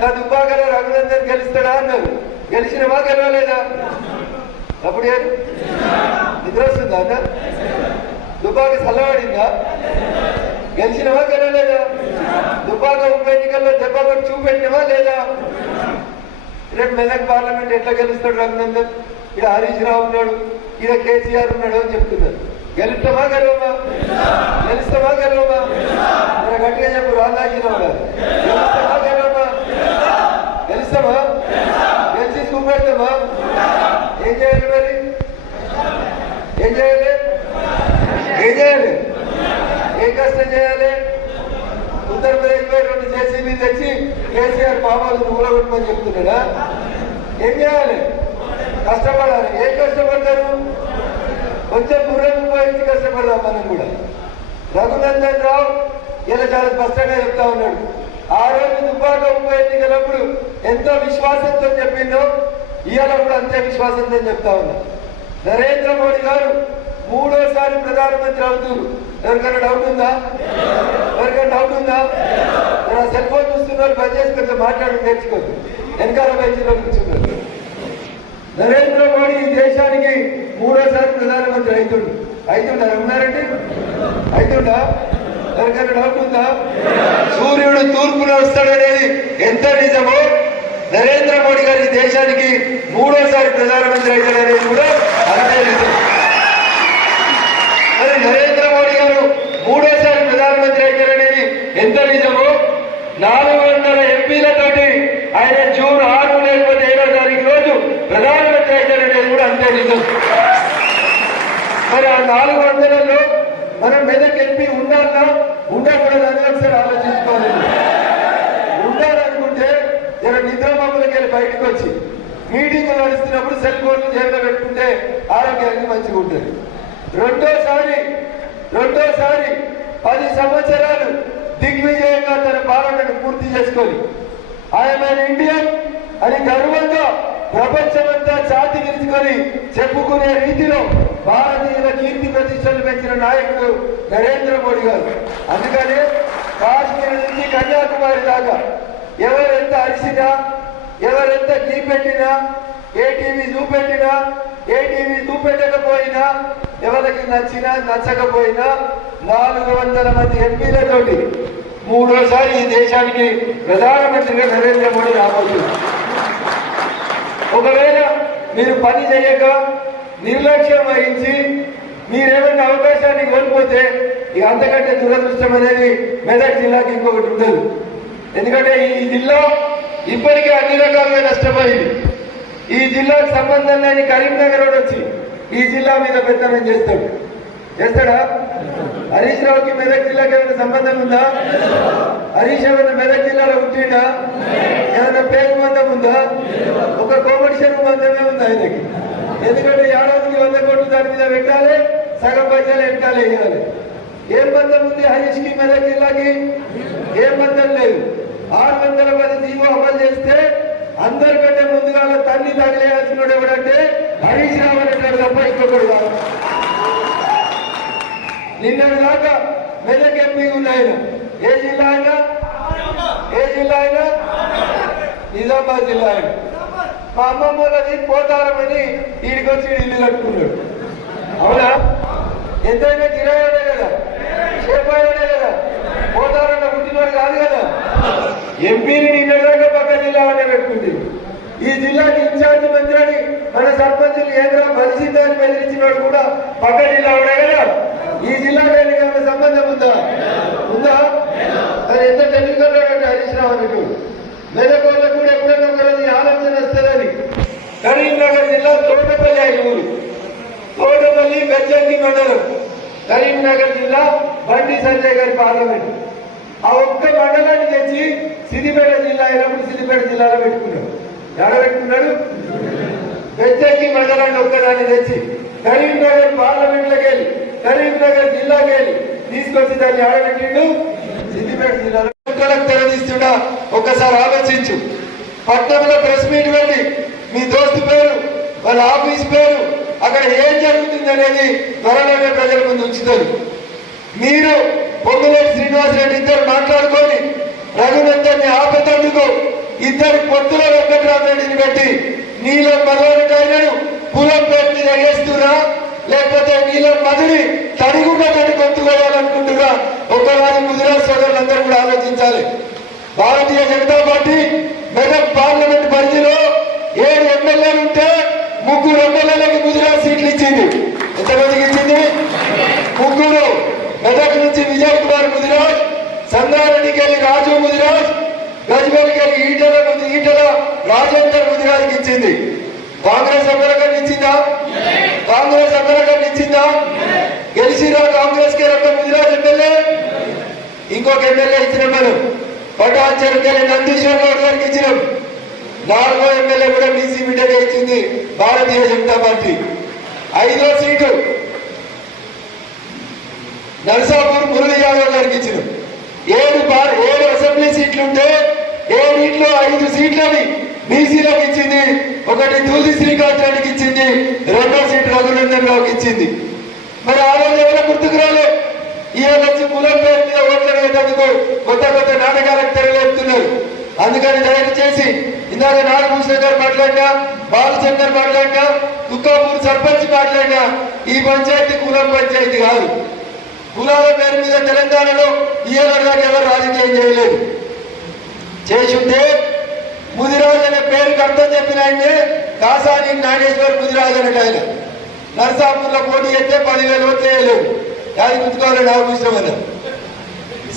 నా దుబ్బాకలో రఘునందన్ గెలుస్తాడా అన్నారు, గెలిచినవా గెలవలేదా? అప్పుడు నిద్ర వస్తుందా అన్న? దుబ్బాక చల్లబడిందా? గెలిచినవా గెలవలేదా? దుబ్బాక ఉప ఎన్నికల్లో దెబ్బ కొట్టి చూపెట్టినవా లేదా? రేపు మెదక్ పార్లమెంట్ ఎట్లా గెలుస్తాడు రఘునందన్? ఇక్కడ హరీష్ రావు ఉన్నాడు, ఇక్కడ కేసీఆర్ ఉన్నాడు అని చెప్తున్నారు. గెలుస్తామా గెలవమా? గెలుస్తామా గెలవమా? మన గట్టిగా చెప్పు, రాజాజీరావు గారు. గెలుస్తామా గెలవమా? గెలుస్తామా? గెలిచి చూపెడతామా? ఏం చేయాలి మరి? ఏం చేయాలి? ఏం చేయాలి? ఏం కష్టం చేయాలి? ఉత్తరప్రదేశ్ పై 2 జేసీబీ తెచ్చి కేసీఆర్ పాపాలను ఊరగొట్టమని చెప్తున్నాడా? ఏం చేయాలి? కష్టపడాలి. ఏం కష్టపడతారు? కొంచెం దూరం ఉపయోగించి కష్టపడదాం మనం కూడా. రఘునందన్ రావు ఇలా చాలా స్పష్టంగా చెప్తా ఉన్నాడు. ఆ రోజు దుబ్బాక ఉప ఎన్నికలప్పుడు ఎంతో విశ్వాసంతో చెప్పిందో ఇవాళ కూడా అంతే విశ్వాసంతో చెప్తా ఉన్నా. నరేంద్ర మోడీ గారు 3వ సారి ప్రధానమంత్రి అవుతున్నారు. ఎవరికైనా డౌట్ ఉందా? ఎవరికైనా డౌట్ ఉందా? నా సెల్ ఫోన్ చూస్తున్నారు, బంద్ చేసి కొంచెం మాట్లాడి నేర్చుకోండి. వెనకాల బయట కూర్చున్నారు. నరేంద్ర మోడీ ఈ దేశానికి 3వ సారి ప్రధానమంత్రి అవుతుండా? ఉన్నారండి? అవుతుండా? ఎవరికైనా డౌట్ ఉందా? సూర్యుడు తూర్పున వస్తాడనేది ఎంత నిజమో నరేంద్ర మోడీ గారి దేశానికి 3వ సారి ప్రధానమంత్రి అవుతాడనేది కూడా అంతే నిజం. మరి నరేంద్ర మోడీ గారు 3వ సారి ప్రధానమంత్రి అవుతాడనేది ఎంత నిజమో 400 ఎంపీలతోటి ఆయన జూన్ 6 లేకపోతే 7వ తారీఖు రోజు ప్రధానమంత్రి అవుతాడనేది కూడా అంతే నిజం. మరి ఆ 400లో మనం మెదక్ ఎంపీ ఉండాలన్నా ఉండకూడదు అని ఒకసారి ఆలోచించుకోవాలి. ఉండాలనుకుంటే జర నిద్రమబ్బులకి వెళ్ళి బయటకు వచ్చి మీటింగ్లు నడుస్తున్నప్పుడు సెల్ ఫోన్లు జేబులో పెట్టుకుంటే ఆరోగ్యానికి మంచిగా ఉంటుంది. రెండోసారి 10 సంవత్సరాలు దిగ్విజయంగా తన పాలనను పూర్తి చేసుకొని ఆయన ఇండియన్ అని గర్వంగా ప్రపంచమంతా ఛాతి గిరుచుకొని చెప్పుకునే రీతిలో భారతీయుల కీర్తి ప్రతిష్టలు పెంచిన నాయకుడు నరేంద్ర మోడీ గారు. అందుకనే కాశ్మీర్ నుంచి కన్యాకుమారి దాకా ఎవరెంత అరిసినా, ఎవరెంత గీ పెట్టినా, ఏ టీవీ చూపెట్టినా, ఏ టీవీ చూపెట్టకపోయినా, ఎవరికి నచ్చినా నచ్చకపోయినా 400 మంది ఎంపీలతోటి మూడోసారి ఈ దేశానికి ప్రధానమంత్రిగా నరేంద్ర మోడీ రాబోతున్నారు. ఒకవేళ మీరు పని చేయక నిర్లక్ష్యం వహించి మీరేమన్నా అవకాశాన్ని కోల్పోతే ఇక అంతకంటే దురదృష్టం అనేది మెదక్ జిల్లాకి ఇంకొకటి ఉండదు. ఎందుకంటే ఈ జిల్లా ఇప్పటికే అన్ని రకాలుగా నష్టపోయింది. ఈ జిల్లాకు సంబంధం లేని కరీంనగర్ వచ్చి ఈ జిల్లా మీద పెత్తనం చేస్తాడా? హరీష్ రావుకి మెదక్ జిల్లాకి ఏమైనా సంబంధం ఉందా? హరీష్ ఏమైనా మెదక్ జిల్లాలో పుట్టిండా? ఏమైనా పేరు బంధం ఉందా? ఒక కోమర్షియల్ బంధమే ఉంది ఆయనకి. ఎందుకంటే ఏడాదికి 100 కోట్లు దాని మీద పెట్టాలి, సగం పైసలు ఎట్టాలి వేయాలి. ఏం బంధం ఉంది హరీష్ కి మెదక్ జిల్లాకి? ఏం బంధం లేదు. 610 జీవో అమలు చేస్తే అందరికంటే ముందుగా తల్లి తగిలేయాల్సిన ఎవడంటే హరీష్ రావు అనేటాడు తప్ప ఇంకొకడు కాదు. నిన్నటి దాకా మెదక్ ఎంపీ ఉన్నాయన. ఏ జిల్లా అయినా నిజామాబాద్ జిల్లా ఆయన. మా అమ్మమ్మలది పోతారమని వీడికి వచ్చి ఇల్లు కట్టుకున్నాడు. అవునా? ఎంతైనా కిరాయనే కదా, షేపాయనే కదా, పోతారన్న పుట్టినవాడు కాదు కదా. ఎంపీని నిన్నటిదాకా పక్క జిల్లా అనే పెట్టుకుంది. ఈ జిల్లాకి ఇన్ఛార్జి మంత్రి మన సర్పంచులు ఏంద్రా పరిస్థితిని బెదిరించినాడు కూడా పక్క జిల్లా ఉండే కదా. ఈ జిల్లాకి ఏమైనా సంబంధం ఉందా? అది ఎంత టెక్నికల్ అంటే హరీష్ రావు అన్నట్టు మెదక్ వాళ్ళకు కూడా ఎప్పుడైనా ఒకరోజు ఆలోచన వస్తుందని కరీంనగర్ జిల్లా తోటపల్లి ఆయన ఊరు. తోటపల్లి బెజ్జంకి మండలం కరీంనగర్ జిల్లా బండి సంజయ్ గారి పార్లమెంట్. ఆ ఒక్క మండలాన్ని తెచ్చి సిద్దిపేట జిల్లా అయినప్పుడు సిద్దిపేట జిల్లాలో పెట్టుకున్నాడు. ఎక్కడ పెట్టుకున్నాడు? బెజ్జంకి మండలాన్ని ఒక్కదాన్ని తెచ్చి కరీంనగర్ పార్లమెంట్లోకి వెళ్ళి కరీంనగర్ జిల్లాకి వెళ్ళి తీసుకొచ్చి దాన్ని ఆడబెట్టిండు సిద్దిపేట జిల్లాలో. తెరదీస్తున్నా ఒక్కసారి ఆలోచించు. పట్టణంలో ప్రెస్ మీట్ పెట్టి మీ దోస్తు పేరు, వాళ్ళ ఆఫీస్ పేరు, అక్కడ ఏం జరుగుతుంది అనేది త్వరలోనే ప్రజల ముందు ఉంచుతారు. మీరు పొంగులేటి శ్రీనివాసరెడ్డి ఇద్దరు మాట్లాడుకొని రఘునందన్ని ఆపేటందుకు ఇద్దరు పొత్తుల వెంకటరామరెడ్డిని పెట్టి నీలం మధురను కులం పేరు మీద వేస్తున్నా, లేకపోతే నీలం మధుని తడిగుండ తడి కొట్టుకోవాలనుకుంటున్నా ఒకసారి గుజరాత్ సోదరులందరూ కూడా ఆలోచించాలి. భారతీయ జనతా పార్టీ మెదక్ పార్లమెంట్ పరిధిలో 7 ఎమ్మెల్యేలు ఉంటే 3 ఎమ్మెల్యేలకు గుజరాత్ సీట్లు ఇచ్చింది. ఎంతమందికి ఇచ్చింది? 3. మెదక్ నుంచి విజయ్ కుమార్ గుజరాత్, సంగారెడ్డికి వెళ్ళి రాజు గుజరాత్, గజ్వేల్కి వెళ్ళి ఈటల రాజేందర్ గుజరాత్కి ఇచ్చింది. కాంగ్రెస్ అమెరికన్ ఇచ్చిందా? కాంగ్రెస్ అమెరికన్ ఇచ్చిందా? గెలిచిరా కాంగ్రెస్ కి గుజరాత్ ఎమ్మెల్యే. ఇంకొక ఎమ్మెల్యే ఇచ్చిన మనం పటాన్చెరుకి వెళ్ళి నందీశ్వర్ గౌడ్ గారికి ఇచ్చినాం. 4వ ఎమ్మెల్యే కూడా బీసీ బిడ్డగా ఇచ్చింది భారతీయ జనతా పార్టీ. 5వ సీటు నర్సాపూర్ మురళీ యాదవ్ గారికి ఇచ్చినాం. 7 అసెంబ్లీ సీట్లుంటే 7 5 సీట్లని బీసీలకు ఇచ్చింది. 1 దూది శ్రీకాంత్ రెడ్డికి ఇచ్చింది. 2వ సీటు రఘునందన్ రావుకి ఇచ్చింది. మరి ఆ రోజు ఎవరో గుర్తుకు రాలే. ఈయన వచ్చి కులం పేరు మీద ఓట్లు వేసేందుకు కొత్త నాటకాలకు తెరలేపుతున్నారు. అందుకని దయచేసి ఇందాక నాగభూషణ గారు మాట్లాడినా, బాలచందర్ మాట్లాడినా, తుక్కాపూర్ సర్పంచ్ మాట్లాడినా ఈ పంచాయతీ కులం పంచాయతీ కాదు. కులాల పేరు మీద తెలంగాణలో ఈయన దాకా ఎవరు రాజకీయం చేయలేదు. చేసుంటే ముదిరాజు అనే పేరుకి అర్థం చెప్పిన ఆయనే కాసాని నాగేశ్వర్ ముదిరాజు అనే ఆయన నర్సాపూర్లో పోటీ చేస్తే 10,000 ఓట్లు వేయలేదు. అది గుర్తుకోవాలి. నాగభూషణం అన్న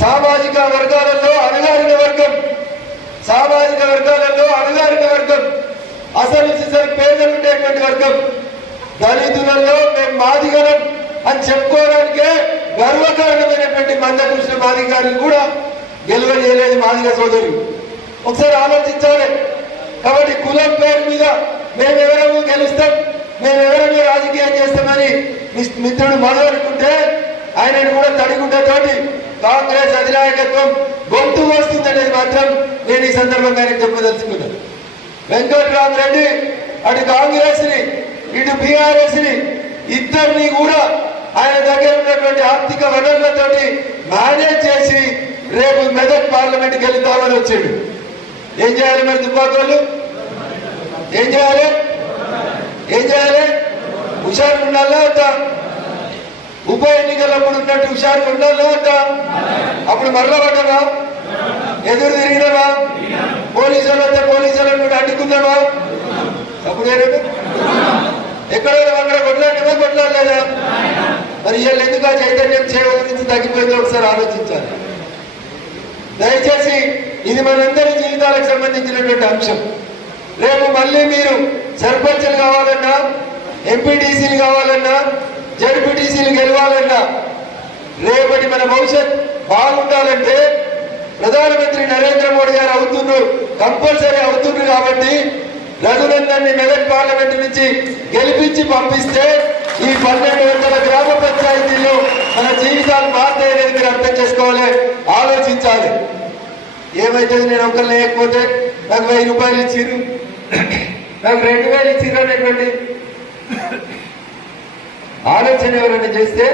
సామాజిక వర్గాలలో అణగారిన వర్గం, సామాజిక వర్గాలలో అణగారిన వర్గం, అసలు పేదలు ఉండేటువంటి వర్గం, దళితులలో మేము మాదిగలం అని చెప్పుకోవడానికే గర్వకారణమైనటువంటి మందకృష్ణ మాదిగ గారిని కూడా గెలవలేదు మాదిగ సోదరులు. ఒకసారి ఆలోచించాలి. కాబట్టి కులం పేరు మీద మేమెవరము గెలుస్తాం, మేమెవరమే రాజకీయం చేస్తామని మిత్రుడు మధు అనుకుంటే ఆయనను కూడా తడిగుంటతోటి కాంగ్రెస్ అధినాయకత్వం గొంతు వస్తుందనేది మాత్రం నేను ఈ సందర్భంగా చెప్పదలుచుకున్నాను. వెంకటరామరెడ్డి అటు కాంగ్రెస్ ని ఇటు బీఆర్ఎస్ ని ఇద్దరిని కూడా ఆయన దగ్గర ఉన్నటువంటి ఆర్థిక వనరులతోటి మేనేజ్ చేసి రేపు మెదక్ పార్లమెంట్కి వెళ్తామని వచ్చాడు. ఏం చేయాలి మరి దుబ్బాకోళ్ళు? ఏం చేయాలి? హుషారు ఉండాలా? ఉప ఎన్నికలప్పుడు ఉన్నట్టు హుషారు ఉండాలి కదా. అప్పుడు మరల పడ్డావా, ఎదురు తిరిగినావా, పోలీసులు వస్తే పోలీసులను అడ్డుకున్నావా? అప్పుడు ఎక్కడో అక్కడ కొట్లాడినా కొట్లాడలేదా? మరి వీళ్ళు ఎందుకు ఆ చైతన్యం సేవ గురించి తగ్గిపోయిందో ఒకసారి ఆలోచించాలి. దయచేసి ఇది మనందరి జీవితాలకు సంబంధించినటువంటి అంశం. రేపు మళ్ళీ మీరు సర్పంచులు కావాలన్నా, ఎంపీటీసీలు కావాలన్నా, జడ్పీటీసీలు గెలవాలన్నా, రేపటి మన భవిష్యత్ బాగుండాలంటే ప్రధానమంత్రి నరేంద్ర మోడీ గారు అవుతున్నారు, కంపల్సరీ అవుతున్నారు. కాబట్టి రఘునందన్ ని మెదక్ పార్లమెంట్ నుంచి గెలిపించి పంపిస్తే ఈ 1200 గ్రామ పంచాయతీల్లో మన జీవితాలు మారుతాయనేది మీరు అర్థం చేసుకోవాలి, ఆలోచించాలి. ఏమైతుంది, నేను ఒకరు లేకపోతే నాకు 1000 రూపాయలు ఇచ్చిర్రు, నాకు 2000 ఇచ్చిర్రు అనేటువంటి ఆలోచన ఎవరైనా చేస్తే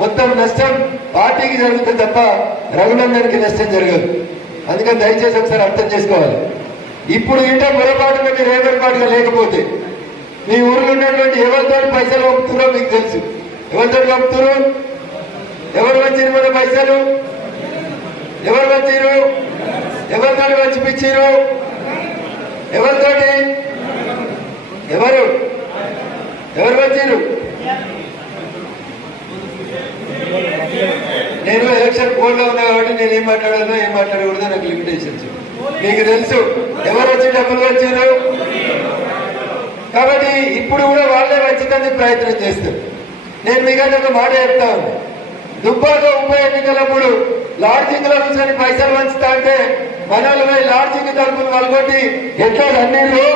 మొత్తం నష్టం పార్టీకి జరుగుతుంది తప్ప రఘునందన్కి నష్టం జరగదు. అందుకని దయచేసి ఒకసారి అర్థం చేసుకోవాలి. ఇప్పుడు ఇంట పొరపాటుగా మీరు ఏమరపాటుగా లేకపోతే మీ ఊరిలో ఉన్నటువంటి ఎవరితో పైసలు పంపుతారో మీకు తెలుసు. ఎవరితో పంపుతారు, ఎవరు వచ్చిరు మన పైసలు, ఎవరు వచ్చిరు, ఎవరితో పంచిపించారు, ఎవరితోటి, ఎవరు వచ్చిరు? నేను ఎలక్షన్ కోడ్ లో ఉన్నా కాబట్టి నేను ఏం మాట్లాడాలో ఏం మాట్లాడకూడదో నాకు లిమిటేషన్స్ మీకు తెలుసు. ఎవరు వచ్చి డబ్బులు వచ్చారు కాబట్టి ఇప్పుడు కూడా వాళ్ళే వచ్చేందుకు ప్రయత్నం చేస్తారు. నేను మీకంటే ఒక మాట చెప్తాను. దుబ్బాక ఉప ఎన్నికలప్పుడు లాడ్జింగ్ లో కూర్చొని పైసలు పంచుతా అంటే మనల్ని లాడ్జింగ్ తరపున వాళ్ళకొట్టి ఎట్లా అన్నీళ్ళు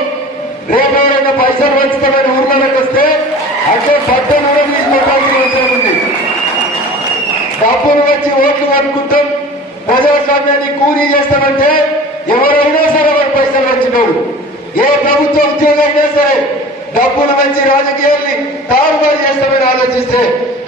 రేపు ఎవరైనా పైసలు పంచుతామని ఊర్లోకి వస్తే అంటే పట్టణం కూడా తీసుకోవాల్సిన అవసరం ఉంది. డబ్బులు వచ్చి ఓట్లు అనుకుంటాం, ప్రజాస్వామ్యాన్ని కూలీ చేస్తామంటే ఎవరైనా సరే వాడు పైసలు వచ్చినోడు, ఏ ప్రభుత్వ ఉద్యోగం అయినా సరే డబ్బులు మంచి రాజకీయాల్ని తారుమారు చేస్తామని ఆలోచిస్తే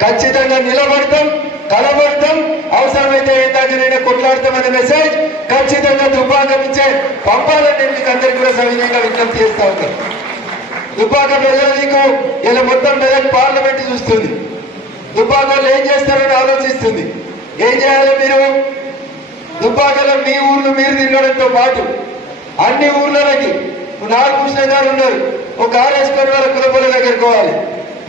ఖచ్చితంగా నిలబడతాం, కలబడతాం, అవసరమైతే ఏంటంటే కొట్లాడతామనే మెసేజ్ ఖచ్చితంగా దుబ్బాక నుంచే పంపాలని మీకు అందరికీ కూడా సవినయంగా విజ్ఞప్తి చేస్తా ఉంటాం. దుబ్బాక ప్రజలు నీకు ఇలా మొత్తం మెదక్ పార్లమెంట్ చూస్తుంది. దుబ్బాకలో ఏం చేస్తారని ఆలోచిస్తుంది. ఏం చేయాలి మీరు? దుబ్బాకలో మీ ఊర్లు మీరు తిరగడంతో పాటు అన్ని ఊర్లకి నాగభూషణ గారు ఉన్నారు, ఒక ఆర్ఎస్పీ వాళ్ళ కులపల దగ్గరికి పోవాలి.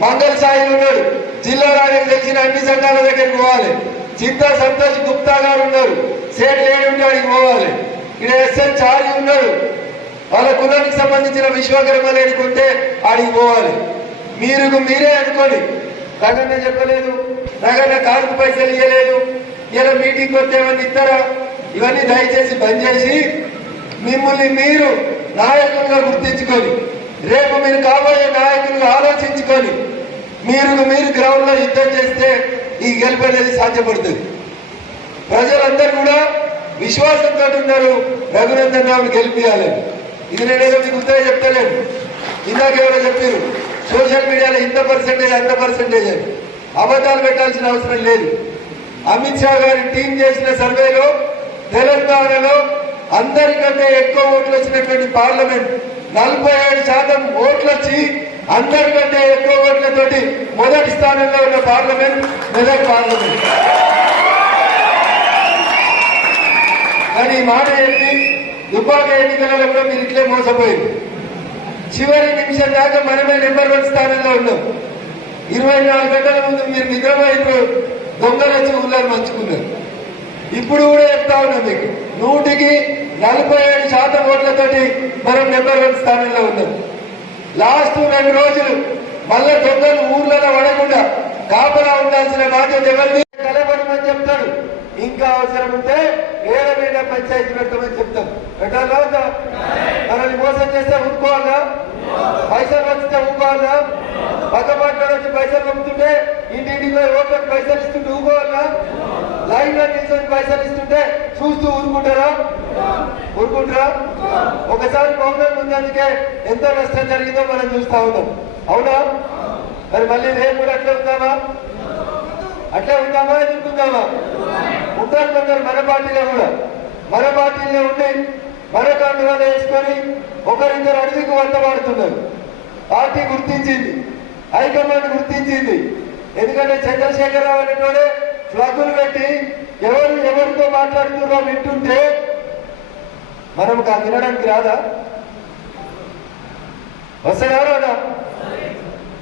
మంగళ సాయి ఉన్నాడు, జిల్లా రాజుకు తెలిసిన అన్ని సంఘాల దగ్గరికి పోవాలి. చింతా సంతోష్ గుప్తా గారు ఉన్నారు, సేట్ లేని ఉంటే అడిగి పోవాలి. ఇక్కడ ఎస్ఎన్ చారి ఉన్నారు, వాళ్ళ కులానికి సంబంధించిన విశ్వకర్మ లేడుకుంటే అడిగి పోవాలి. మీరే అనుకోండి, రగన్న చెప్పలేదు, రగన్న కారుకు పైసలు ఇవ్వలేదు, ఇలా మీటింగ్ వస్తే ఏమన్నా ఇస్తారా? ఇవన్నీ దయచేసి బంద్ చేసి మిమ్మల్ని మీరు నాయకులుగా గుర్తించుకొని రేపు మీరు కాబోయే నాయకులుగా ఆలోచించుకొని మీరు గ్రౌండ్ లో యుద్ధం చేస్తే ఈ గెలుపు అనేది సాధ్యపడుతుంది. ప్రజలందరూ కూడా విశ్వాసంతో ఉన్నారు రఘునందన్ రావుని గెలిపియాలని. ఇది నేనేదో మీకు ఉత్తరే చెప్తలేను. ఇందాక ఎవరో చెప్పారు సోషల్ మీడియాలో ఇంత పర్సెంటేజ్ అంత పర్సెంటేజ్ అని. అబద్ధాలు పెట్టాల్సిన అవసరం లేదు. అమిత్ షా గారి టీం చేసిన సర్వేలో తెలంగాణలో అందరికంటే ఎక్కువ ఓట్లు వచ్చినటువంటి పార్లమెంట్ 47% ఓట్లు వచ్చి అందరికంటే ఎక్కువ ఓట్లతోటి మొదటి స్థానంలో ఉన్న పార్లమెంట్ మెదక్ పార్లమెంట్. కానీ ఈ మాట ఏంటి, దుబ్బాక ఎన్నికలలో కూడా మీరు ఇట్లే మోసపోయింది. చివరి నిమిషం దాకా మనమే నెంబర్ 1 స్థానంలో ఉన్నాం. 24 గంటల ముందు మీరు నిద్రపోయిన దొంగలు వచ్చి ఊళ్ళని మంచుకున్నారు. ఇప్పుడు కూడా చెప్తా ఉన్నాం మీకు 147% ఓట్లతోటి మనం నెంబర్ 1 స్థానంలో ఉన్నాం. లాస్ట్ 2 రోజులు మళ్ళా దొంగలు ఊర్లలో పడకుండా కాపలా ఉండాల్సిన బాధ్యత ఎవరిది? కలపడమని చెప్తాడు. ఇంకా అవసరం ఉంటే ఏడమైన పంచాయతీ పెట్టమని చెప్తాం. పెట్టాలా ఉందా? మనల్ని మోసం చేస్తే ఊరుకోవాలా? పైసలు వచ్చితే ఊరుకోవాలా? పక్కపట్ల వచ్చి పైసలు పంపుతుంటే ఇంటింటికి ఓట్లకు పైసలు ఇస్తుంటే ఊరుకోవాలా? లైన్ లో నిల్చొని పైసలు ఇస్తుంటే చూస్తూ ఊరుకుంటారా? ఒకసారి పౌర్ణమి ఉన్నందుకే ఎంత నష్టం జరిగిందో మనం చూస్తా ఉన్నాం. అవునా? మరి మళ్ళీ రేపు కూడా అట్లా ఉందామా? ఎదుర్కొందామా? ఉంటారు కొందరు మన పార్టీలో కూడా. మన పార్టీలో ఉండి మన కండువాలు వేసుకొని ఒకరిద్దరు అడుగుకు వంట పడుతున్నారు. పార్టీ గుర్తించింది, హైకమాండ్ గుర్తించింది. ఎందుకంటే చంద్రశేఖరరావు అనేటోడే ఫ్లగులు పెట్టి ఎవరితో మాట్లాడుతున్నారో వింటుంటే మనం వినడానికి రాదా? వస్తారా రాదా?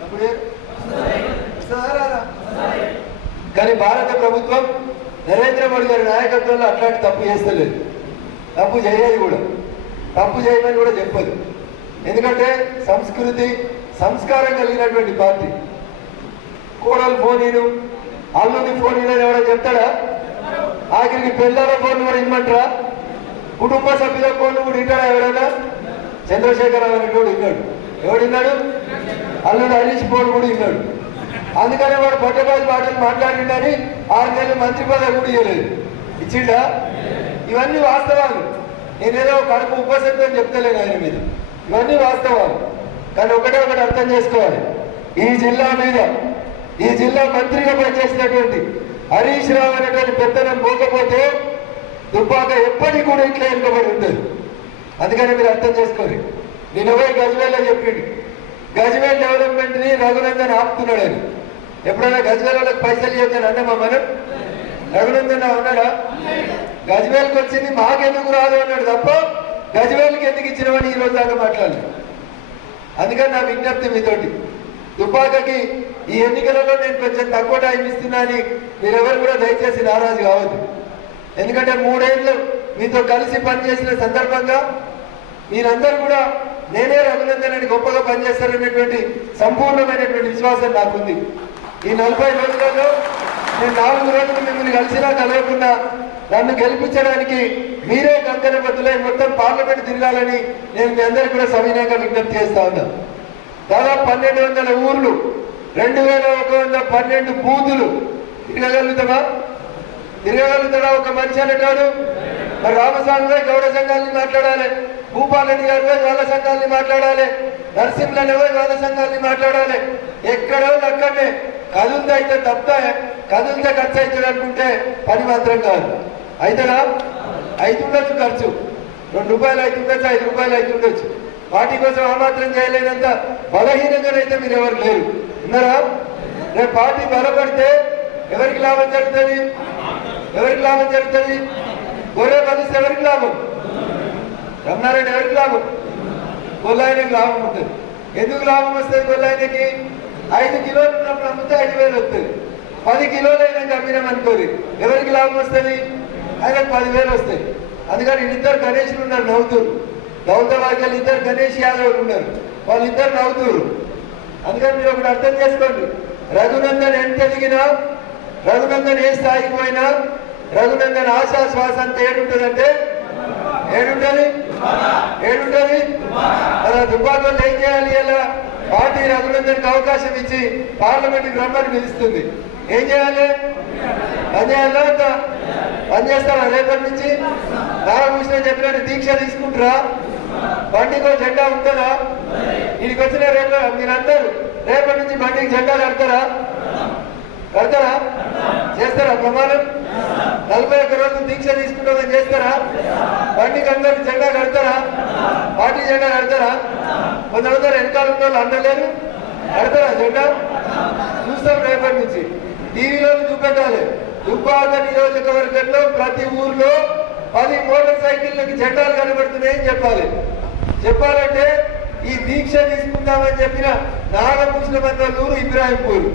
అప్పుడే రాదా? కానీ భారత ప్రభుత్వం నరేంద్ర మోడీ గారి నాయకత్వంలో అట్లాంటి తప్పు చేస్తలేదు, తప్పు చేయదు కూడా, తప్పు చేయమని కూడా చెప్పదు. ఎందుకంటే సంస్కృతి సంస్కారం కలిగినటువంటి పార్టీ. కోడలు ఫోనీలు అల్లుని ఫోనీలు అని ఎవరైనా చెప్తాడా? ఆఖరికి పిల్లల ఫోన్లు కూడా ఇమ్మంటారా? కుటుంబ సభ్యుల ఫోన్లు కూడా వింటాడా ఎవరైనా? చంద్రశేఖరరావు అనేటోడు విన్నాడు. ఎవడు విన్నాడు? అల్లుడు హరీష్ ఫోన్ కూడా విన్నాడు. అందుకనే వాడు పొట్టబాజు మాటలు మాట్లాడిండని 6 నెలలు మంత్రి పదవి కూడా ఇవ్వలేదు. ఇచ్చిండా? ఇవన్నీ వాస్తవాలు. నేనేదో కడుపు ఉపశక్తి అని చెప్తలేను ఆయన మీద. ఇవన్నీ వాస్తవాలు. కానీ ఒకటి అర్థం చేసుకోవాలి. ఈ జిల్లా మీద ఈ జిల్లా మంత్రిగా పనిచేసినటువంటి హరీష్ రావు అనేటువంటి పెత్తనం పోకపోతే దుబ్బాక ఎప్పటికీ కూడా ఇట్లా వెనుకబడి ఉంటుంది. అందుకని మీరు అర్థం చేసుకోండి. నేను పోయి గజ్వేల్లో చెప్పిండు గజ్వేల్ డెవలప్మెంట్ ని రఘునందన్ ఆపుతున్నాడు అని. ఎప్పుడైనా గజ్వేల్ వాళ్ళకి పైసలు ఇవ్వద్దని అన్నామా మనం? రఘునందన్ ఉన్నాడా? గజ్వేల్కి వచ్చింది మాకెందుకు రాదు అన్నాడు తప్ప గజ్వేల్కి ఎందుకు ఇచ్చినవని ఈ రోజు దాకా మాట్లాడలేదు. అందుకని నా విజ్ఞప్తి మీతోటి, దుబ్బాకకి ఈ ఎన్నికలలో నేను కొంచెం తక్కువ టైం ఇస్తున్నా అని మీరెవరు కూడా దయచేసి నారాజు కావద్దు. ఎందుకంటే 3 ఏళ్ళు మీతో కలిసి పనిచేసిన సందర్భంగా మీరందరూ కూడా నేనే రఘునందన్ అని గొప్పగా పనిచేస్తారనేటువంటి సంపూర్ణమైనటువంటి విశ్వాసం నాకుంది. ఈ 40 రోజులలో నేను 4 రోజులు మిమ్మల్ని కలిసినా కలవకుండా నన్ను గెలిపించడానికి మీరే కంకణ బద్దులై మొత్తం పార్లమెంట్ తిరగాలని నేను మీ అందరికీ కూడా సవినయంగా విజ్ఞప్తి చేస్తా ఉన్నా. దాదాపు 1200 ఊర్లు, 2112 బూతులు తిరగలుగుతాడా ఒక మనిషి అనేటాడు? మరి రామస్వామి పోయి గౌడ సంఘాలని మాట్లాడాలి, భూపాల్ రెడ్డి గారు పోయి వాళ్ళ సంఘాలని మాట్లాడాలి, నరసింహులని పోయి వాళ్ళ సంఘాలని మాట్లాడాలి. ఎక్కడో అక్కడనే కదులుతా అయితే తప్ప కదులుతా ఖర్చు అవుతుంది అనుకుంటే పని మాత్రం కాదు. అయితేనా? అవుతుండొచ్చు ఖర్చు, 2 రూపాయలు అవుతుండొచ్చు, 5 రూపాయలు అవుతుండొచ్చు. వాటి కోసం ఆ మాత్రం చేయలేనంత బలహీనంగానైతే మీరు ఎవరు లేరు. ఉన్నారా? రేపు పార్టీ బలపడితే ఎవరికి లాభం జరుగుతుంది? గొర్రె బలిస్తే ఎవరికి లాభం? రమణారెడ్డి ఎవరికి లాభం? గొల్లాయనకి లాభం ఉంటుంది. ఎందుకు లాభం వస్తుంది? గొల్లాయనకి 5 కిలోలు ఉన్నప్పుడు అమ్మితే 5,000 వస్తుంది. 10 కిలోలు అయినాక అమ్మినామనుకోరి ఎవరికి లాభం వస్తుంది? ఆయనకు 10,000 వస్తాయి. అందుకని 2 గణేష్లు ఉన్నారు నవ్వుతూరు. దౌలతాబాద్కి 2 గణేష్ యాదవ్లు ఉన్నారు, వాళ్ళిద్దరు నవ్వుతూరు. అందుకని మీరు ఒకటి అర్థం చేసుకోండి. రఘునందన్ ఎంత ఎదిగినా, రఘునందన్ ఏ స్థాయికి పోయినా, రఘునందన్ ఆశా శ్వాస అంతా ఏడుంటుందంటే ఏడుంటది. అలా దుబ్బాకలో ఏం చేయాలి? ఇలా పార్టీ రఘునందన్కి అవకాశం ఇచ్చి పార్లమెంట్కి రమ్మని పిలుస్తుంది. ఏం చేయాలి? పని చేస్తారా? రేపటి నుంచి నాగభూషణ చెప్పినట్టు దీక్ష తీసుకుంటారా? బండికో జెండా ఉంటుందా? వీడికి వచ్చిన రేపు మీరందరూ రేపటి నుంచి బండికి జెండా కడతారా? చేస్తారా? ప్రమాణం 41 రోజులు దీక్ష తీసుకుంటామని చేస్తారా? బండికి అందరూ జెండా కడతారా? పార్టీ జెండా కడతారా? కొంతమంది వెనకాల ఉన్న వాళ్ళు అందలేరు, కడతారా జెండా? చూస్తాం రేపటి నుంచి టీవీలో చూపెట్టాలి. దుబ్బాక నియోజకవర్గంలో ప్రతి ఊర్లో 10 మోటార్ సైకిళ్ళకి జెండాలు కనబడుతున్నాయని చెప్పాలంటే ఈ దీక్ష తీసుకుందామని చెప్పిన నాగభూషణ ఊరు ఇబ్రాహింపూర్కి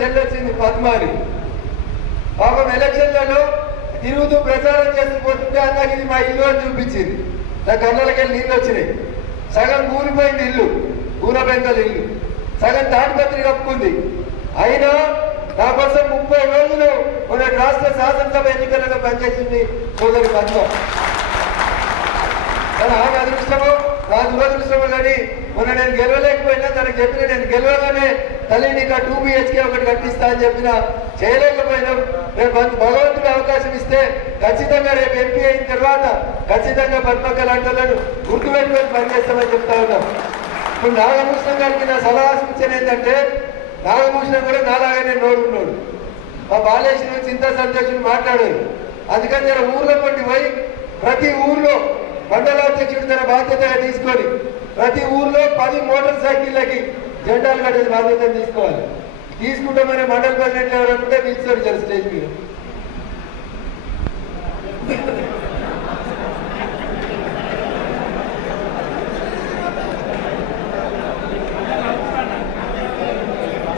సెల్ వచ్చింది పద్మాని. పాపం ఎలక్షన్లలో తిరుగుతూ ప్రచారం చేసుకుపోతుంటే అన్నకి ఇది మా ఇల్లు అని చూపించింది. నా కళ్ళకి వెళ్ళి నీళ్ళు వచ్చినాయి. సగం ఊరిపోయింది ఇల్లు, ఊరబెంకల ఇల్లు, సగం తాడిపత్రి కప్పుకుంది. అయినా నా కోసం 30 రోజులు మన రాష్ట్ర శాసనసభ ఎన్నికలలో పనిచేసింది సోదరి పద్మ. కానీ ఆమె అదృష్టమో నా దురదృష్టమో కానీ మొన్న నేను గెలవలేకపోయినా తనకు చెప్పిన నేను గెలవగానే తల్లి నీకు 2 BHK ఒకటి కట్టిస్తా అని చెప్పిన చేయలేకపోయినా రేపు భగవంతుడు అవకాశం ఇస్తే ఖచ్చితంగా రేపు ఎంపీ అయిన తర్వాత ఖచ్చితంగా పద్మక్క లాంటి గుర్తుపెట్టుకొని పనిచేస్తామని చెప్తా ఉన్నాం. ఇప్పుడు నాగభూషణం గారికి నా సలహా సూచన ఏంటంటే, నాగభూషణం కూడా నాలాగానే నోడున్నాడు. మా బాలేశ్వరు చింతా సంతోషులు మాట్లాడారు. అందుకని నేను ఊర్లో కొట్టి పోయి ప్రతి ఊర్లో మండలాధ్యక్షుడు తన బాధ్యతగా తీసుకొని ప్రతి ఊర్లో 10 మోటార్ సైకిళ్ళకి జెండాలు కట్టే బాధ్యతను తీసుకోవాలి. తీసుకుంటామనే మండల ప్రెసిడెంట్ ఎవరంటే పిలుస్తారు స్టేజ్ మీద.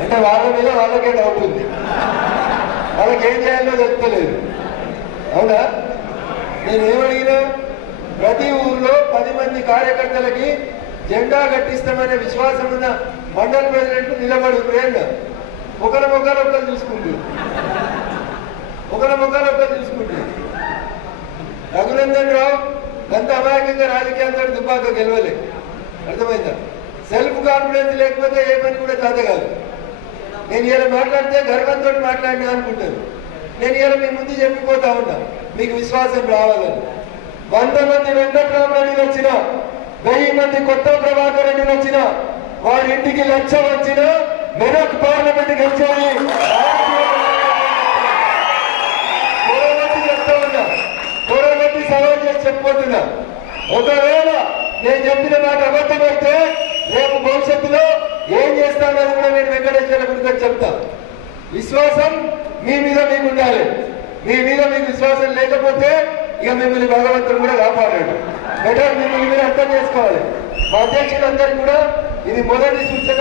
అంటే వాళ్ళ మీద వాళ్ళకే డౌట్ ఉంది, వాళ్ళకి ఏం చేయాలో తెలుస్తలేదు. అవునా? నేను ఏమడిగినా ప్రతి ఊర్లో 10 మంది కార్యకర్తలకి జెండా కట్టిస్తామనే విశ్వాసం ఉన్న మండల ప్రెసిడెంట్ నిలబడి ప్రేరణ ఒకరి ముఖాలు ఒకరు చూసుకుంటుంది. రఘునందన్ రావు అంత అమాయకంగా రాజకీయాలతో దుబ్బాక గెలవలే. అర్థమైందా? సెల్ఫ్ కాన్ఫిడెన్స్ లేకపోతే ఏ పని కూడా చేత కాదు. నేను ఇలా మాట్లాడితే గర్వంతో మాట్లాడినా అనుకుంటాను. నేను ఇలా మీ ముందు చెప్పిపోతా ఉన్నా, మీకు విశ్వాసం రావాలని. 100 మంది వెంకట్రామరెడ్డి వచ్చిన, 1000 మంది కొత్త ప్రభాకర్ రెడ్డి వచ్చిన, వారి ఇంటికి 1,00,000 వచ్చిన మెదక్ పార్లమెంట్ గెలిచేది చెప్తా ఉన్నా, కూడబెట్టి సవాల్ చేసి చెప్పబోతున్నా. ఒకవేళ నేను చెప్పిన మాట అబద్ధమైతే రేపు భవిష్యత్తులో ఏం చేస్తానని కూడా నేను వెంకటేశ్వర గురించి చెప్తా. విశ్వాసం మీ మీద మీకు ఉండాలి. మీ మీద మీకు విశ్వాసం లేకపోతే ఇక మిమ్మల్ని భగవంతుడు కూడా కాపాడాడు. బెటర్ మిమ్మల్ని మీరు అర్థం చేసుకోవాలి. మా అధ్యక్షులందరికీ కూడా ఇది మొదటి సూచన.